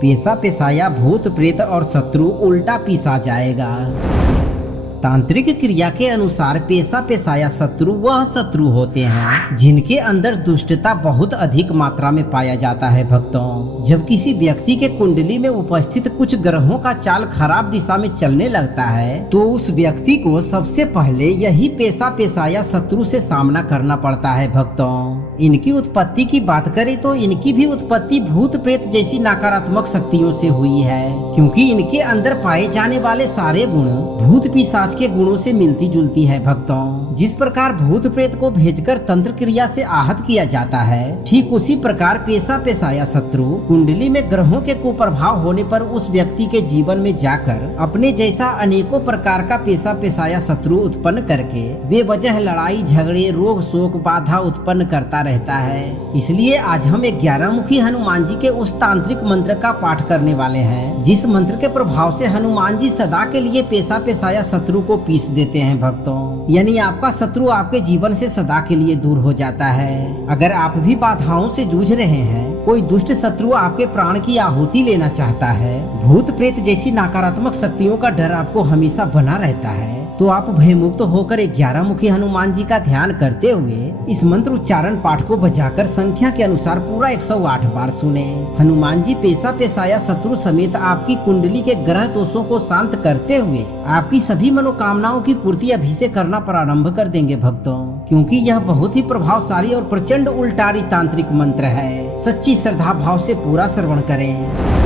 पेशा पेशाया भूत प्रेत और शत्रु उल्टा पीसा जाएगा। तांत्रिक क्रिया के अनुसार पेशा पेशाया शत्रु वह शत्रु होते हैं जिनके अंदर दुष्टता बहुत अधिक मात्रा में पाया जाता है भक्तों। जब किसी व्यक्ति के कुंडली में उपस्थित कुछ ग्रहों का चाल खराब दिशा में चलने लगता है तो उस व्यक्ति को सबसे पहले यही पेशा पेशाया शत्रु से सामना करना पड़ता है भक्तों। इनकी उत्पत्ति की बात करें तो इनकी भी उत्पत्ति भूत प्रेत जैसी नकारात्मक शक्तियों से हुई है, क्योंकि इनके अंदर पाए जाने वाले सारे गुण भूत पिशाच के गुणों से मिलती जुलती है भक्तों। जिस प्रकार भूत प्रेत को भेजकर तंत्र क्रिया से आहत किया जाता है, ठीक उसी प्रकार पेशा पेशाया शत्रु कुंडली में ग्रहों के कुप्रभाव होने पर उस व्यक्ति के जीवन में जाकर अपने जैसा अनेकों प्रकार का पेशा पेशाया शत्रु उत्पन्न करके बेवजह लड़ाई झगड़े रोग शोक बाधा उत्पन्न करता रहता है। इसलिए आज हम 11 मुखी हनुमान जी के उस तांत्रिक मंत्र का पाठ करने वाले हैं, जिस मंत्र के प्रभाव से हनुमान जी सदा के लिए पेशा पेशाया शत्रु को पीस देते हैं भक्तों। यानी आपका शत्रु आपके जीवन से सदा के लिए दूर हो जाता है। अगर आप भी बाधाओं से जूझ रहे हैं, कोई दुष्ट शत्रु आपके प्राण की आहुति लेना चाहता है, भूत प्रेत जैसी नकारात्मक शक्तियों का डर आपको हमेशा बना रहता है, तो आप भयमुक्त होकर 11 मुखी हनुमान जी का ध्यान करते हुए इस मंत्र उच्चारण पाठ को बजाकर संख्या के अनुसार पूरा 108 बार सुने। हनुमान जी पेशा पेशाया शत्रु समेत आपकी कुंडली के ग्रह दोषों को शांत करते हुए आपकी सभी मनोकामनाओं की पूर्ति अभी से करना प्रारंभ कर देंगे भक्तों, क्योंकि यह बहुत ही प्रभावशाली और प्रचंड उल्टारी तांत्रिक मंत्र है। सच्ची श्रद्धा भाव से पूरा श्रवण करें।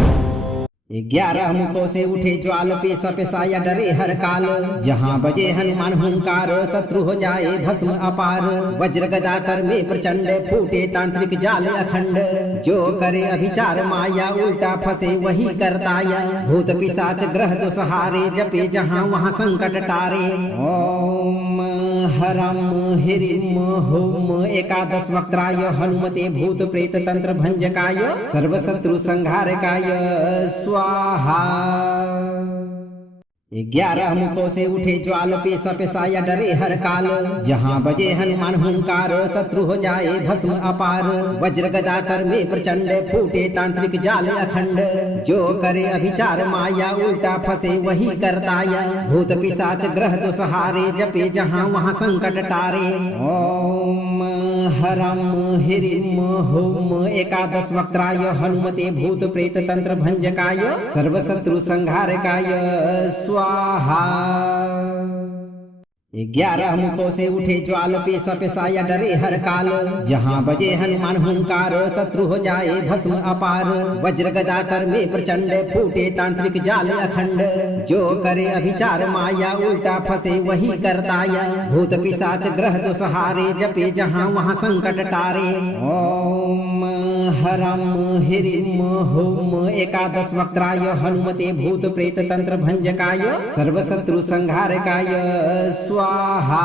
11 मुखों से उठे ज्वाल पेशा पेशाया डरे हर काल, जहाँ बजे हनुमान हुंकार शत्रु हो जाए भस्म अपार। वज्र गदा कर में प्रचंड फूटे तांत्रिक जाल अखंड, जो करे अभिचार माया उल्टा फंसे वही करताया। भूत पिशाच ग्रह तो सहारे जपे जहाँ वहाँ संकट टारे। ओम हरम हिरिम हुम एकादश वक्त्राय हनुमते भूत प्रेत तंत्र भंजकाय सर्व शत्रु संहारकाय स्वाहा। 11 मुखों से उठे ज्वाल पेशा पेशाया डरे हर काल, जहाँ बजे हनुमान हुंकार शत्रु हो जाए भस्म अपार। वज्र गदा कर में प्रचंड फूटे तांत्रिक जाल अखंड, जो करे अभिचार माया उल्टा फंसे वही करताया। भूत पिशाच ग्रह तो सहारे जपे जहाँ वहाँ संकट टारे। ओम हरम हिरिम हुम एकादश वक्त्राय हनुमते भूत प्रेत तंत्र भंजकाय सर्व शत्रु संहारकाय स्वाहा। 11 मुखों से उठे ज्वाल पेशा पेशाया डरे हर काल, जहाँ बजे हनुमान हुंकार शत्रु हो जाए भस्म अपार। वज्र गदा कर में प्रचंड फूटे तांत्रिक जाल अखंड, जो करे अभिचार माया उल्टा फंसे वही करताया। भूत पिशाच ग्रह तो सहारे जपे जहाँ वहाँ संकट टारे। ओम हरम हिरिम हुम एकादश वक्त्राय हनुमते भूत प्रेत तंत्र भंजकाय सर्व शत्रु संहारकाय स्वाहा।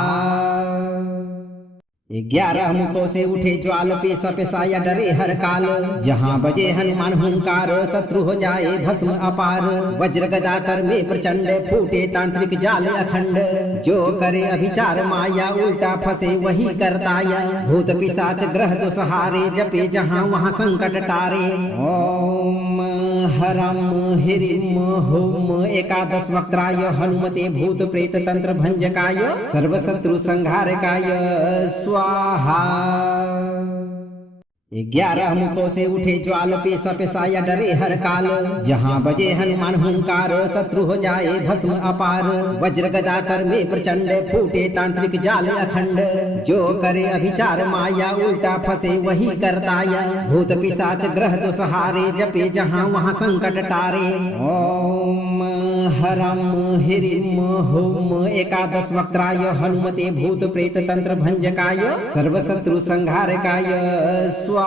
11 मुखों से उठे ज्वाल पेशा पेशाया डरे हर काल, जहाँ बजे हनुमान हुंकार शत्रु हो जाए भस्म अपार। वज्र गदा कर में प्रचंड फूटे तांत्रिक जाल अखंड, जो करे अभिचार माया उल्टा फंसे वही करताया। भूत पिशाच ग्रह तो सहारे जपे जहाँ वहाँ संकट टारे। ओम हरम हिरिम हुम एकादश वक्त्राय हनुमते भूत प्रेत तंत्र भंजकाय सर्व शत्रु संहारकाय स्वाहा। 11 मुखों से उठे ज्वाल पेशा पेशाया डरे हर काल, जहाँ बजे हनुमान हुंकार शत्रु हो जाए भस्म अपार। वज्र गदा कर में प्रचंड फूटे तांत्रिक जाल अखंड, जो करे अभिचार माया उल्टा फंसे वही करताया। भूत पिशाच ग्रह तो सहारे जपे जहाँ वहाँ संकट टारे। ओम हरम हिरिम हुम एकादश वक्त्राय हनुमते भूत प्रेत तंत्र भंजकाय सर्व शत्रु संहारकाय स्वाहा।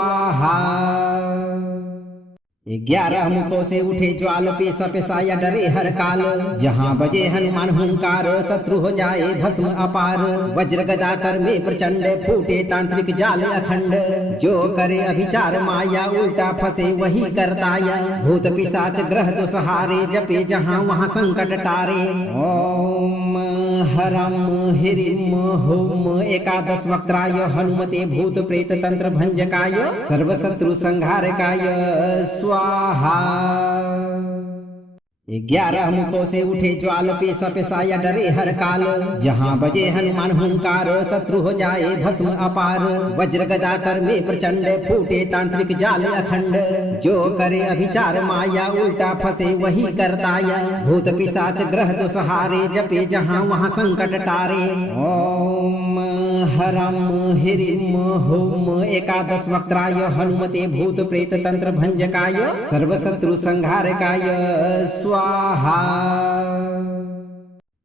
11 मुखों से उठे ज्वाल पेशा पेशाया डरे हर काल, जहाँ बजे हनुमान हुंकार शत्रु हो जाए भस्म अपार। वज्र गदा कर में प्रचंड फूटे तांत्रिक जाल अखंड, जो करे अभिचार माया उल्टा फंसे वही करताया। भूत पिशाच ग्रह तो सहारे जपे जहाँ वहाँ संकट टारे। ओम हरम हिरिम हुम एकादश वक्त्राय हनुमते भूत प्रेत तंत्र भंजकाय सर्व शत्रु संहारकाय स्वाहा। 11 मुखों से उठे ज्वाल पेशा पेशाया डरे हर काल। जहाँ बजे हनुमान हुंकार शत्रु हो जाए भस्म अपार। वज्र गदा कर में प्रचंड फूटे तांत्रिक जाल अखंड। जो करे अभिचार माया उल्टा फंसे वही करताया। भूत पिशाच ग्रह तो सहारे जपे जहाँ वहाँ संकट टारे। ओम हरम हिरिम हुम एकादश वक्त्राय हनुमते भूत प्रेत तंत्र भंजकाय सर्व शत्रु संहारकाय स्वाहा।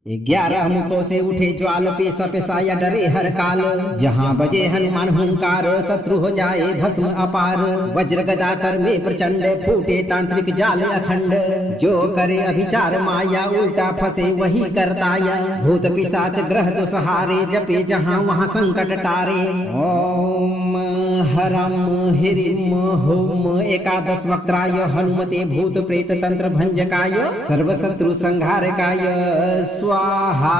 11 मुखों से उठे ज्वाल पेशा पेशाया डरे हर काल। जहाँ बजे हनुमान हुंकार शत्रु हो जाए भस्म अपार। वज्र गदा कर में प्रचंड फूटे तांत्रिक जाल अखंड। जो करे अभिचार माया उल्टा फंसे वही करताया। भूत पिशाच ग्रह तो सहारे जपे जहाँ वहाँ संकट टारे। ओम हरम हिरिम हुम एकादश वक्त्राय हनुमते भूत प्रेत तंत्र भंजकाय सर्व शत्रु संहारकाय स्वाहा।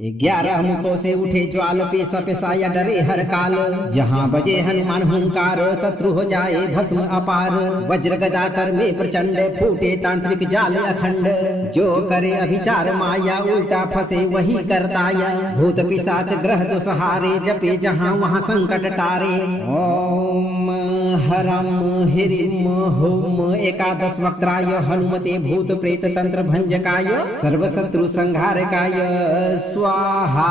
11 मुखों से उठे ज्वाल पेशा पेशाया डरे हर काल। जहाँ बजे हनुमान हुंकार शत्रु हो जाए भस्म अपार। वज्र गदा कर में प्रचंड फूटे तांत्रिक जाल अखंड। जो करे अभिचार माया उल्टा फंसे वही करताया। भूत पिशाच ग्रह तो सहारे जपे जहाँ वहाँ संकट टारे। ओम हरम हिरिम हुम एकादश वक्त्राय हनुमते भूत प्रेत तंत्र भंजकाय सर्व शत्रु संहारकाय स्वाहा।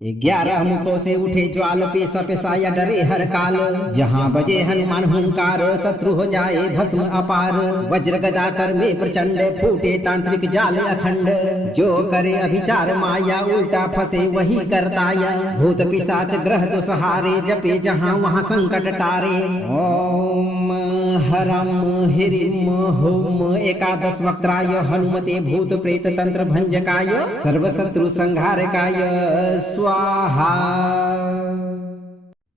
11 मुखों से उठे ज्वाल पेशा पेशाया डरे हर काल। जहाँ बजे हनुमान हुंकार शत्रु हो जाए भस्म अपार। वज्र गदा कर में प्रचंड फूटे तांत्रिक जाल अखंड। जो करे अभिचार माया उल्टा फंसे वही करताया। भूत पिशाच ग्रह तो सहारे जपे जहाँ वहाँ संकट टारे। ओम हरम हिरिम हुम एकादश वक्त्राय हनुमते भूत प्रेत तंत्र भंजकाय सर्व शत्रु संहारकाय स्वाहा।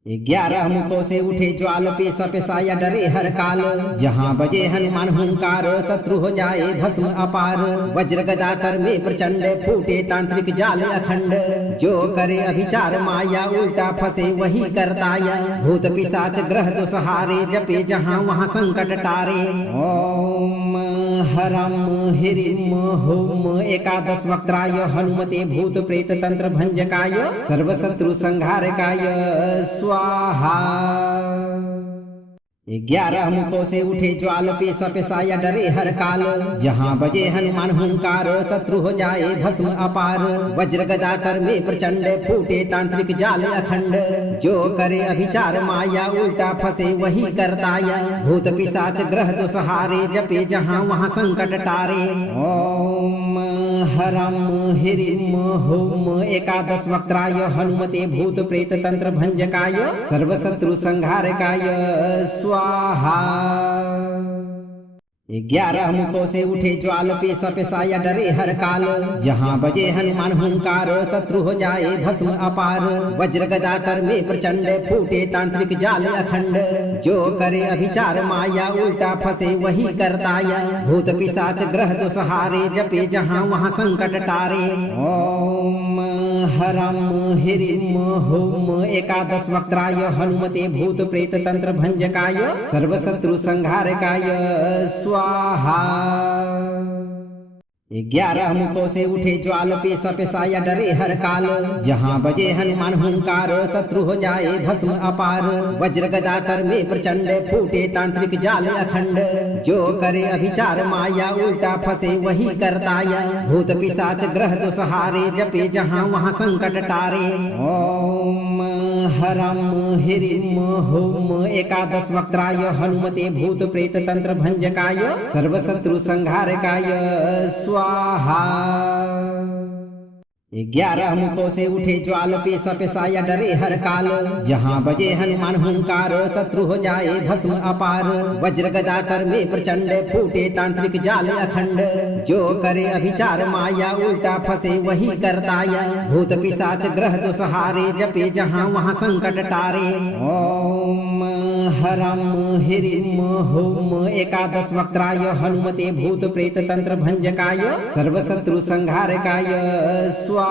11 मुखों से उठे ज्वाल पेशा पेशाया डरे हर काल। जहाँ बजे हनुमान हुंकार शत्रु हो जाए भस्म अपार। वज्र गदा कर में प्रचंड फूटे तांत्रिक जाल अखंड। जो करे अभिचार माया उल्टा फंसे वही करताया। भूत पिशाच ग्रह तो सहारे जपे जहाँ वहाँ संकट टारे। ओम हरम हिरिम हुम एकादश वक्त्राय हनुमते भूत प्रेत तंत्र भंजकाय सर्व शत्रु संहारकाय स्वाहा। 11 मुखों से उठे ज्वाल पेशा पेशाया डरे हर काल। जहाँ बजे हनुमान हुंकार शत्रु हो जाए भस्म अपार। वज्र गदा कर में प्रचंड फूटे तांत्रिक जाल अखंड। जो करे अभिचार माया उल्टा फंसे वही करताया। भूत पिशाच ग्रह तो सहारे जपे जहाँ वहाँ संकट टारे। ओम हरम हिरिम हुम एकादश वक्त्राय हनुमते भूत प्रेत तंत्र भंजकाय सर्व शत्रु संहारकाय स्वाहा। 11 मुखों से उठे ज्वाल पेशा पेशाया डरे हर काल। जहाँ बजे हनुमान हुंकार शत्रु हो जाए भस्म अपार। वज्र गदा कर में प्रचंड फूटे तांत्रिक जाल अखंड। जो करे अभिचार माया उल्टा फंसे वही करताया। भूत पिशाच ग्रह तो सहारे जपे जहाँ वहाँ संकट टारे। ओम हरम हिरिम हुम एकादश वक्त्राय हनुमते भूत प्रेत तंत्र भंजकाय सर्व शत्रु संहारकाय स्वाहा। 11 मुखों से उठे ज्वाल पेशा पेशाया डरे हर काल। जहाँ बजे हनुमान हुंकार शत्रु हो जाए भस्म अपार। वज्र गदा कर में प्रचंड फूटे तांत्रिक जाल अखंड। जो करे अभिचार माया उल्टा फंसे वही करताया। भूत पिशाच ग्रह तो सहारे जपे जहाँ वहाँ संकट टारे। ओम हरम हिरिम हुम एकादश वक्त्राय हनुमते भूत प्रेत तंत्र भंजकाय सर्व शत्रु संहारकाय स्वाहा। 11 मुखों से उठे ज्वाल पेशा पेशाया डरे हर काल। जहाँ बजे हनुमान हुंकार शत्रु हो जाए भस्म अपार। वज्र गदा कर में प्रचंड फूटे तांत्रिक जाल अखंड। जो करे अभिचार माया उल्टा फंसे वही करताया। भूत पिशाच ग्रह तो सहारे जपे जहाँ वहाँ संकट टारे। ओम हरम हिरिम हुम एकादश वक्त्राय हनुमते भूत प्रेत तंत्र भंजकाय सर्व शत्रु संहारकाय स्वाहा।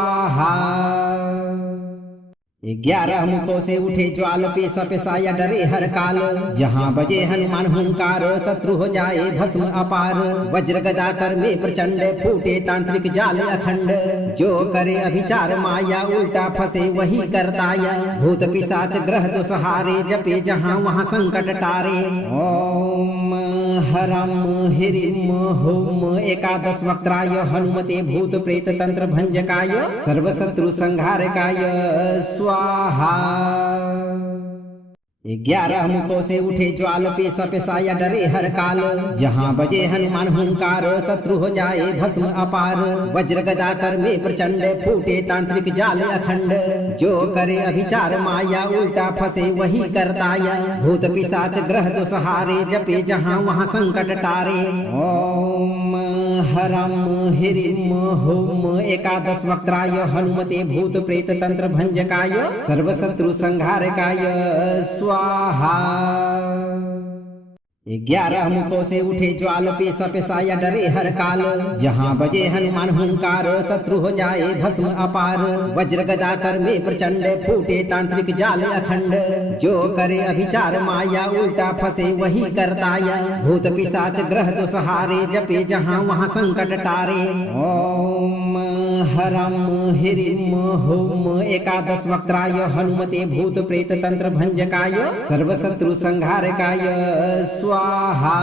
11 मुखों से उठे ज्वाल पेशा पेशाया डरे हर काल। जहाँ बजे हनुमान हुंकार शत्रु हो जाए भस्म अपार। वज्र गदा कर में प्रचंड फूटे तांत्रिक जाल अखंड। जो करे अभिचार माया उल्टा फंसे वही करताया। भूत पिशाच ग्रह दो सहारे जपे जहाँ वहाँ संकट टारे। ओम हरम हिरिम हुम एकादश वक्त्राय हनुमते भूत प्रेत तंत्र भंजकाय सर्व शत्रु संहारकाय स्वाहा। 11 मुखों से उठे ज्वाल पेशा पेशाया डरे हर काल। जहाँ बजे हनुमान हुंकार शत्रु हो जाए भस्म अपार। वज्र गदा कर में प्रचंड फूटे तांत्रिक जाल अखंड। जो करे अभिचार माया उल्टा फंसे वही करताया। भूत पिशाच ग्रह दो सहारे जपे जहाँ वहाँ संकट टारे। ओम हरम हिरिम हुम एकादश वक्त्राय हनुमते भूत प्रेत तंत्र भंजकाय सर्व शत्रु संहारकाय स्वाहा। 11 मुखों से उठे ज्वाल पेशा पेशाया डरे हर काल। जहाँ बजे हनुमान हुंकार शत्रु हो जाए भस्म अपार। वज्र गदा कर में प्रचंड फूटे तांत्रिक जाल अखंड। जो करे अभिचार माया उल्टा फंसे वही करताया। भूत पिशाच ग्रह दो सहारे जपे जहाँ वहाँ संकट टारे। ओम हरम हिरिम हुम एकादश वक्त्राय हनुमते भूत प्रेत तंत्र भंजकाय सर्व शत्रु संहारकाय स्वाहा।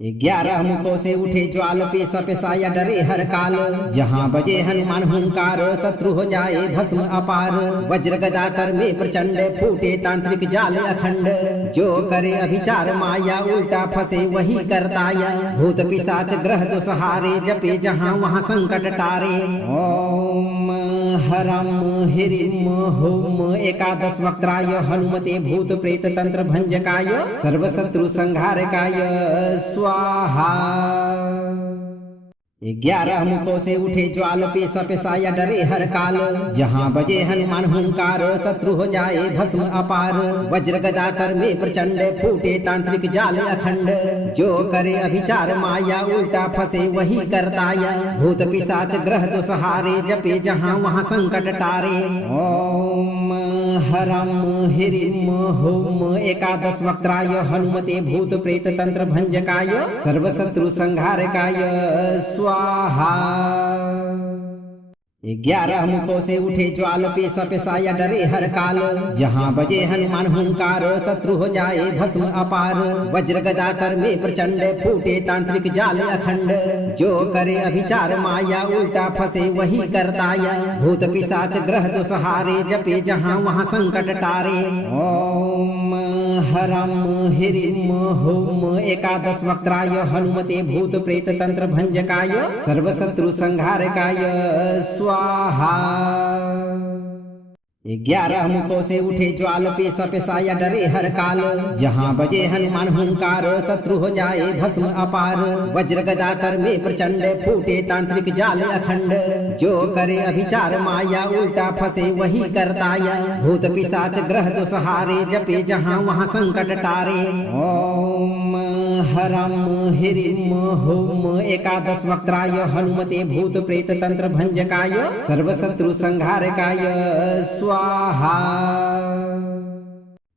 11 मुखों से उठे ज्वाल पेशा पेशाया डरे हर काल। जहाँ बजे हनुमान हुंकार शत्रु हो जाए भस्म अपार। वज्र गदा कर में प्रचंड फूटे तांत्रिक जाल अखंड। जो करे अभिचार माया उल्टा फंसे वही करताया। भूत पिशाच ग्रह दो सहारे जपे जहाँ वहाँ संकट टारे। ओम हरम हिरिम हुम एकादश वक्त्राय हनुमते भूत प्रेत तंत्र भंजकाय सर्व शत्रु संहारकाय स्वाहा। 11 मुखों से उठे ज्वाल पेशा पेशाया डरे हर काल। जहाँ बजे हनुमान हुंकार शत्रु हो जाए भस्म अपार। वज्र गदा कर में प्रचंड फूटे तांत्रिक जाल अखंड। जो करे अभिचार माया उल्टा फंसे वही करताया। भूत पिशाच ग्रह दो सहारे जपे जहाँ वहाँ संकट टारे। ओम हरम हिरिम हुम एकादश वक्त्राय हनुमते भूत प्रेत तंत्र भंजकाय सर्व शत्रु संहारकाय स्वाहा। 11 मुखों से उठे ज्वाल पेशा पेशाया डरे हर काल। जहाँ बजे हनुमान हुंकार शत्रु हो जाए भस्म अपार। वज्र गदा कर में प्रचंड फूटे तांत्रिक जाल अखंड। जो करे अभिचार माया उल्टा फंसे वही करताया। भूत पिशाच ग्रह दो सहारे जपे जहाँ वहाँ संकट टारे। ओम हरम हिरिम हुम एकादश वक्त्राय हनुमते भूत प्रेत तंत्र भंजकाय सर्व शत्रु संहारकाय स्वाहा। 11 मुखों से उठे ज्वाल पेशा पेशाया डरे हर काल। जहाँ बजे हनुमान हुंकार शत्रु हो जाए भस्म अपार। वज्र गदा कर में प्रचंड फूटे तांत्रिक जाल अखंड। जो करे अभिचार माया उल्टा फंसे वही करताया। भूत पिशाच ग्रह दो सहारे जपे जहाँ वहाँ संकट टारे। ओम हरम हिरिम हुम एकादश वक्त्राय हनुमते भूत प्रेत तंत्र भंजकाय सर्व शत्रु संहारकाय स्वाहा।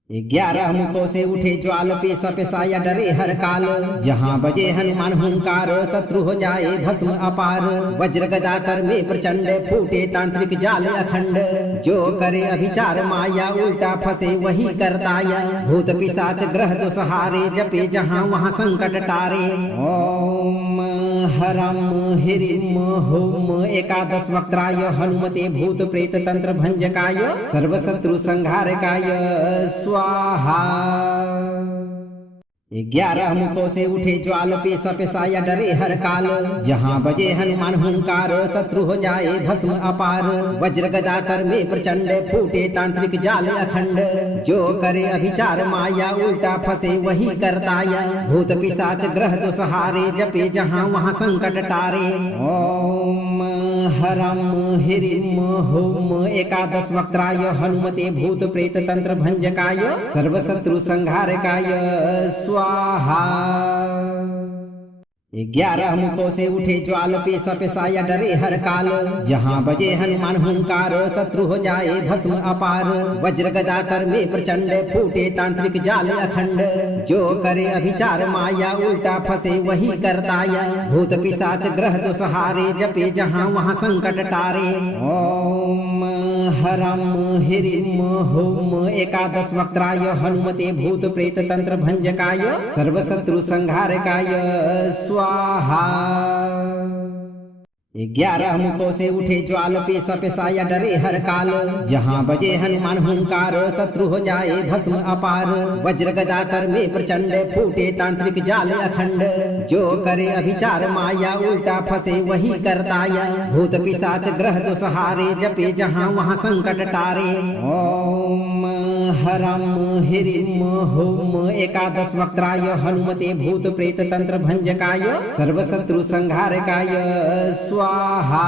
11 मुखों से उठे ज्वाल पेशा पेशाया डरे हर काल। जहाँ बजे हनुमान हुंकार शत्रु हो जाए भस्म अपार। वज्र गदा कर में प्रचंड फूटे तांत्रिक जाल अखंड। जो करे अभिचार माया उल्टा फंसे वही करताया। भूत पिशाच ग्रह दो सहारे जपे जहाँ वहाँ संकट टारे। ओम हरम हिरिम हुम एकादश वक्त्राय हनुमते भूत प्रेत तंत्र भंजकाय सर्व शत्रु संहारकाय स्वाहा। 11 मुखों से उठे ज्वाल पेशा पेशाया डरे हर काल। जहाँ बजे हनुमान हुंकार शत्रु हो जाए भस्म अपार। वज्र गदा कर में प्रचंड फूटे तांत्रिक जाल अखंड। जो करे अभिचार माया उल्टा फंसे वही करताया। भूत पिशाच ग्रह दो सहारे जपे जहाँ वहाँ संकट टारे। ओम हरम हिरिम हुम एकादश वक्त्राय हनुमते भूत प्रेत तंत्र भंजकाय सर्व शत्रु संहारकाय स्वाहा। 11 मुखों से उठे ज्वाल पेशा पेशाया डरे हर काल। जहाँ बजे हनुमान हुंकार शत्रु हो जाए भस्म अपार। वज्र गदा कर में प्रचंड फूटे तांत्रिक जाल अखंड। जो करे अभिचार माया उल्टा फंसे वही करताया। भूत पिशाच ग्रह तो सहारे जपे जहाँ वहाँ संकट टारे। ओम हरम हिरिम हुम एकादश वक्त्राय हनुमते भूत प्रेत तंत्र भंजकाय सर्व शत्रु संहारकाय स्वाहा। 11 मुखों से उठे ज्वाल पेशा पेशाया डरे हर काल। जहाँ बजे हनुमान हुंकार शत्रु हो जाए भस्म अपार। वज्र गदा कर में प्रचंड फूटे तांत्रिक जाल अखंड। जो करे अभिचार माया उल्टा फंसे वही करताया। भूत पिशाच ग्रह तो सहारे जपे जहाँ वहाँ संकट टारे। ओम हरम हिरिम हुम एकादश वक्त्राय हनुमते भूत प्रेत तंत्र भंजकाय सर्व शत्रु संहारकाय स्वाहा।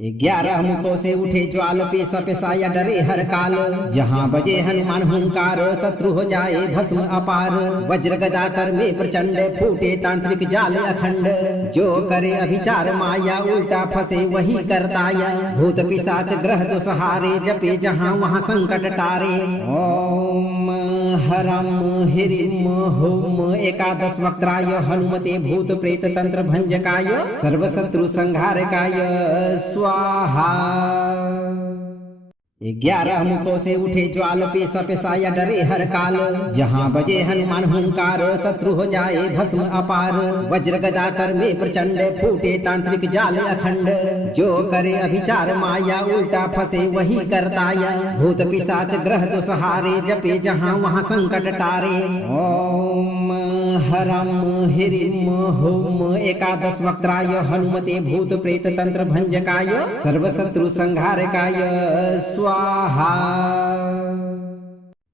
11 मुखों से उठे ज्वाल पेशा पेशाया डरे हर काल। जहाँ बजे हनुमान हुंकार शत्रु हो जाए भस्म अपार। वज्र गदा कर में प्रचंड फूटे तांत्रिक जाल अखंड। जो करे अभिचार माया उल्टा फंसे वही करताया। भूत पिशाच ग्रह तो सहारे जपे जहाँ वहाँ संकट टारे। ओम हरम हिरिम हुम एकादश वक्त्राय हनुमते भूत प्रेत तंत्र भंजकाय सर्व शत्रु संहारकाय स्वाहा। 11 मुखों से उठे ज्वाल पेशा पेशाया डरे हर काल। जहाँ बजे हनुमान हुंकार शत्रु हो जाए भस्म अपार। वज्र गदा कर में प्रचंड फूटे तांत्रिक जाल अखंड। जो करे अभिचार माया उल्टा फंसे वही करताया। भूत पिशाच ग्रह तो सहारे जपे जहाँ वहाँ संकट टारे। ओम हरम हिरिम हुम एकादश वक्त्राय हनुमते भूत प्रेत तंत्र भंजकाय सर्व शत्रु संहारकाय स्वाहा।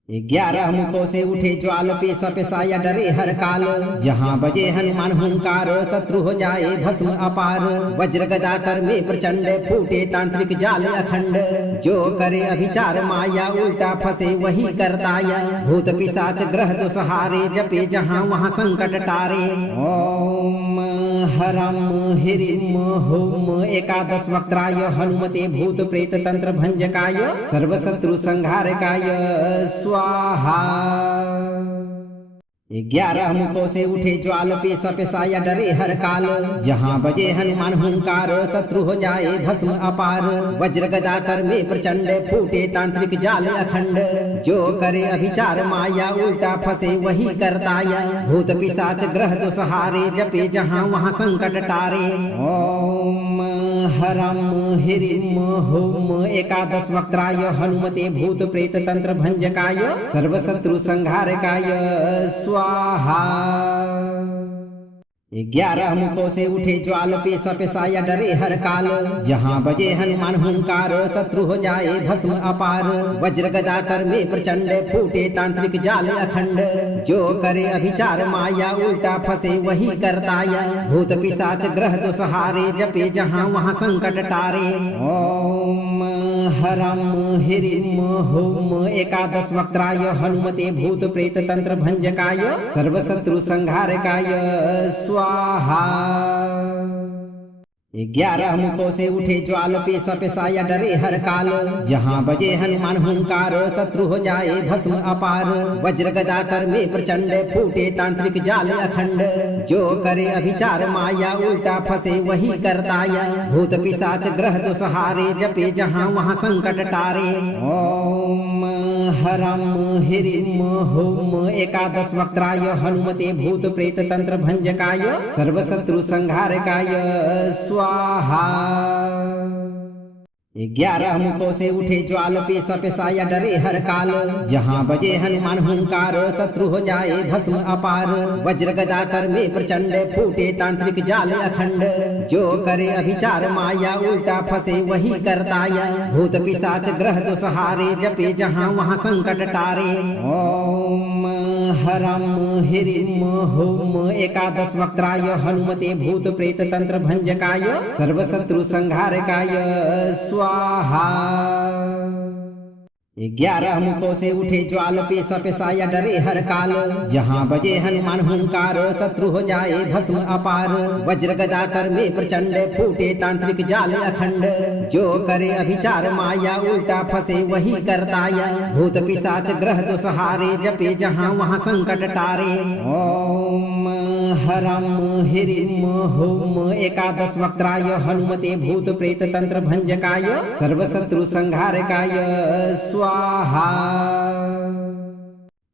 11 मुखों से उठे ज्वाल पेशा पेशाया डरे हर काल। जहाँ बजे हनुमान हुंकार शत्रु हो जाए भस्म अपार। वज्र गदा कर में प्रचंड फूटे तांत्रिक जाल अखंड। जो करे अभिचार माया उल्टा फंसे वही करताया। भूत पिशाच ग्रह तो सहारे जपे जहाँ वहाँ संकट टारे। ओम हरम हिरिम हुम एकादश वक्त्राय हनुमते भूत प्रेत तंत्र भंजकाय सर्व शत्रु संहारकाय स्वाहा। 11 मुखों से उठे ज्वाल पेशा पेशाया डरे हर काल। जहाँ बजे हनुमान हुंकार शत्रु हो जाए भस्म अपार। वज्र गदा कर में प्रचंड फूटे तांत्रिक जाल अखंड। जो करे अभिचार माया उल्टा फंसे वही करताया। भूत पिशाच ग्रह तो सहारे जपे जहाँ वहाँ संकट टारे। ओम हरम हिरिम हुम एकादश वक्त्राय हनुमते भूत प्रेत तंत्र भंजकाय सर्व शत्रु संहारकाय स्वाहा। 11 मुखों से उठे ज्वाल पेशा पेशाया डरे हर काल। जहाँ बजे हनुमान हुंकार शत्रु हो जाए भस्म अपार। वज्र गदा कर में प्रचंड फूटे तांत्रिक जाल अखंड। जो करे अभिचार माया उल्टा फंसे वही करताया। भूत पिशाच ग्रह तो सहारे जपे जहाँ वहाँ संकट टारे। ओम हरम हिरिम हुम एकादश वक्त्राय हनुमते भूत प्रेत तंत्र भंजकाय सर्व शत्रु संहारकाय स्वाहा। 11 मुखों से उठे ज्वाल पेशा पेशाया डरे हर काल। जहाँ बजे हनुमान हुंकार शत्रु हो जाए भस्म अपार। वज्र गदा कर में प्रचंड फूटे तांत्रिक जाल अखंड। जो करे अभिचार माया उल्टा फंसे वही करताया। भूत पिशाच ग्रह तो सहारे जपे जहाँ वहाँ संकट टारे। ओम हरम हिरिम हुम एकादश वक्त्राय हनुमते भूत प्रेत तंत्र भंजकाय सर्व शत्रु संहारकाय स्वाहा। 11 मुखों से उठे ज्वाल पेशा पेशाया डरे हर काल। जहाँ बजे हनुमान हुंकार शत्रु हो जाए भस्म अपार। वज्र गदा कर में प्रचंड फूटे तांत्रिक जाल अखंड। जो करे अभिचार माया उल्टा फंसे वही करताया। भूत पिशाच ग्रह तो सहारे जपे जहाँ वहाँ संकट टारे। ओम हरम हिरिम हुम एकादश वक्त्राय हनुमते भूत प्रेत तंत्र भंजकाय सर्व शत्रु संहारकाय स्वाहा। 11 मुखों से उठे ज्वाल पेशा पेशाया डरे हर काल। जहाँ बजे हनुमान हुंकार शत्रु हो जाए भस्म अपार। वज्र गदा कर में प्रचंड फूटे तांत्रिक जाल अखंड। जो करे अभिचार माया उल्टा फंसे वही करताया। भूत पिशाच ग्रह दो सहारे जपे जहाँ वहाँ संकट टारे। ओम हरम हिरिम हुम एकादश वक्त्राय हनुमते भूत प्रेत तंत्र भंजकाय सर्व शत्रु संहारकाय स्वाहा।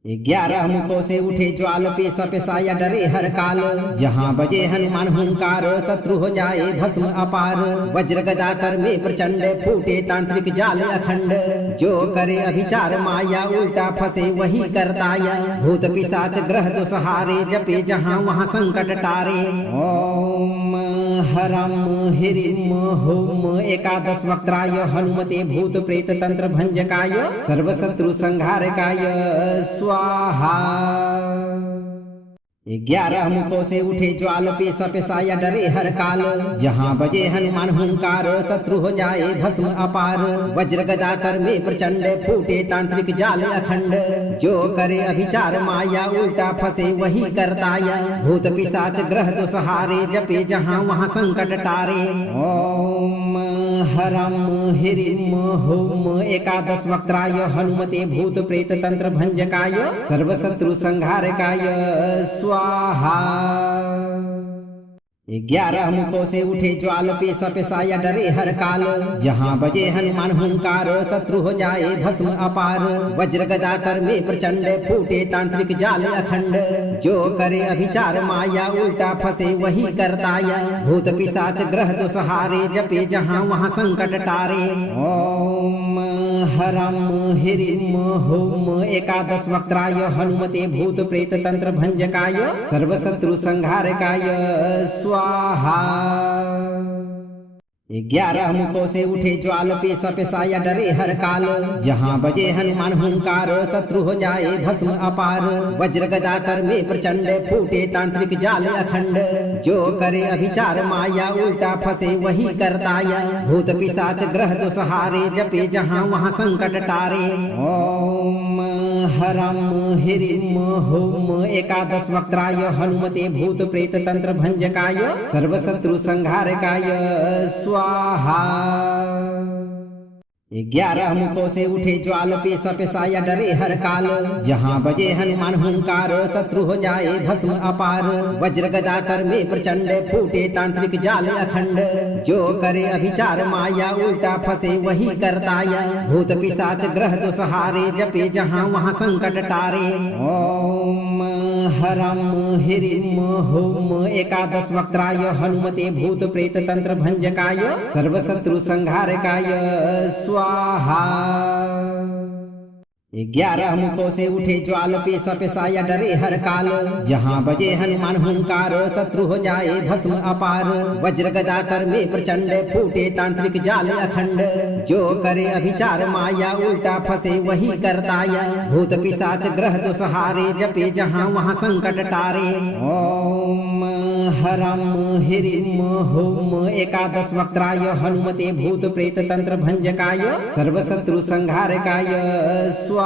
11 मुखों से उठे ज्वाल पेशा पेशाया डरे हर काल। जहाँ बजे हनुमान हुंकार शत्रु हो जाए भस्म अपार। वज्र गदा कर में प्रचंड फूटे तांत्रिक जाल अखंड। जो करे अभिचार माया उल्टा फंसे वही करताया। भूत पिशाच ग्रह दो सहारे जपे जहाँ वहाँ संकट टारे। ओम हरम हिरिम हुम एकादश वक्त्राय हनुमते भूत प्रेत तंत्र भंजकाय सर्व शत्रु संहारकाय स्वाहा। 11 मुखों से उठे ज्वाल पेशा पेशाया डरे हर काल। जहाँ बजे हनुमान हुंकार शत्रु हो जाए भस्म अपार। वज्र गदा कर में प्रचंड फूटे तांत्रिक जाल अखंड। जो करे अभिचार माया उल्टा फंसे वही करताया। भूत पिशाच ग्रह दो सहारे जपे जहाँ वहाँ संकट टारे। ओम हरम हिरिम हुम एकादश वक्त्राय हनुमते भूत प्रेत तंत्र भंजकाय सर्व शत्रु संहारकाय स्वाहा। 11 मुखों से उठे ज्वाल पेशा पेशाया डरे हर काल। जहाँ बजे हनुमान हुंकार शत्रु हो जाए भस्म अपार। वज्र गदा कर में प्रचंड फूटे तांत्रिक जाल अखंड। जो करे अभिचार माया उल्टा फंसे वही करताया। भूत पिशाच ग्रह दो सहारे जपे जहाँ वहाँ संकट टारे। ओम हरम हिरिम हुम एकादश वक्त्राय हनुमते भूत प्रेत तंत्र भंजकाय सर्व शत्रु संहारकाय स्वाहा। 11 मुखों से उठे ज्वाल पेशा पेशाया डरे हर काल। जहाँ बजे हनुमान हुंकार शत्रु हो जाए भस्म अपार। वज्र गदा कर में प्रचंड फूटे तांत्रिक जाल अखंड। जो करे अभिचार माया उल्टा फंसे वही करताया। भूत पिशाच ग्रह दो सहारे जपे जहाँ वहाँ संकट टारे। ओम हरम हिरिम हुम एकादश वक्त्राय हनुमते भूत प्रेत तंत्र भंजकाय सर्व शत्रु संहारकाय स्वाहा। 11 मुखों से उठे ज्वाल पेशा पेशाया डरे हर काल। जहाँ बजे हनुमान हुंकार शत्रु हो जाए भस्म अपार। वज्र गदा कर में प्रचंड फूटे तांत्रिक जाल अखंड। जो करे अभिचार माया उल्टा फंसे वही करताया। भूत पिशाच ग्रह दो सहारे जपे जहाँ वहाँ संकट टारे। ओम हरम हिरिम हुम एकादश वक्त्राय हनुमते भूत प्रेत तंत्र भंजकाय सर्व शत्रु संहारकाय स्वाहा। 11 मुखों से उठे ज्वाल पेशा पेशाया डरे हर काल। जहाँ बजे हनुमान हुंकार शत्रु हो जाए भस्म अपार। वज्र गदा कर में प्रचंड फूटे तांत्रिक जाल अखंड। जो करे अभिचार माया उल्टा फंसे वही करताया। भूत पिशाच ग्रह दो सहारे जपे जहाँ वहाँ संकट टारे। ओम हरम हिरिम हुम एकादश वक्त्राय हनुमते भूत प्रेत तंत्र भंजकाय सर्व शत्रु संहारकाय स्वाहा।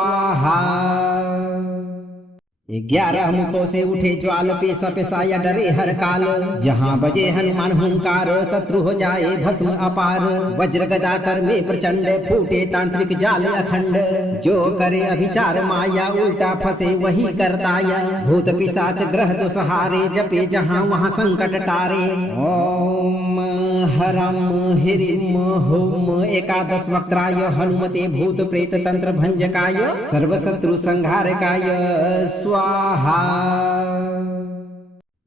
11 मुखों से उठे ज्वाल पेशा पेशाया डरे हर काल। जहाँ बजे हनुमान हुंकार शत्रु हो जाए भस्म अपार। वज्र गदा कर में प्रचंड फूटे तांत्रिक जाल अखंड। जो करे अभिचार माया उल्टा फंसे वही करताया। भूत पिशाच ग्रह दो सहारे जपे जहाँ वहाँ संकट टारे। ओम हरम हिरिम हुम एकादश वक्त्राय हनुमते भूत प्रेत तंत्र भंजकाय सर्व शत्रु संहारकाय स्वाहा।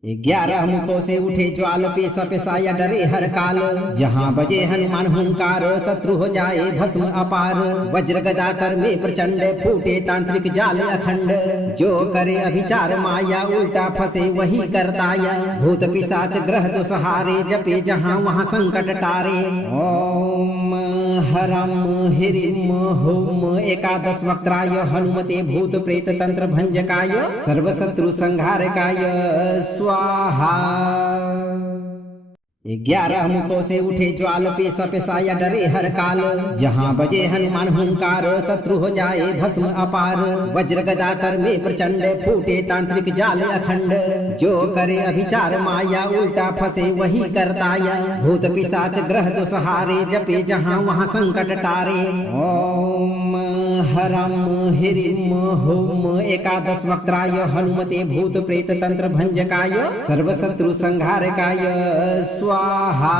11 मुखों से उठे ज्वाल पेशा पेशाया डरे हर काल। जहाँ बजे हनुमान हुंकार शत्रु हो जाए भस्म अपार। वज्र गदा कर में प्रचंड फूटे तांत्रिक जाल अखंड। जो करे अभिचार माया उल्टा फंसे वही करताया। भूत पिशाच ग्रह दो सहारे जपे जहाँ वहाँ संकट टारे। ओम हरम हिरिम हुम एकादश वक्त्राय हनुमते भूत प्रेत तंत्र भंजकाय सर्व शत्रु संहारकाय स्वाहा। 11 मुखों से उठे ज्वाल पेशा पेशाया डरे हर काल। जहाँ बजे हनुमान हुंकार शत्रु हो जाए भस्म अपार। वज्र गदा कर में प्रचंड फूटे तांत्रिक जाल अखंड। जो करे अभिचार माया उल्टा फंसे वही करताया। भूत पिशाच ग्रह तो सहारे जपे जहाँ वहाँ संकट टारे। ओम हरम हिरिम हुम एकादश वक्त्राय हनुमते भूत प्रेत तंत्र भंजकाय सर्व शत्रु संहारकाय स्वाहा।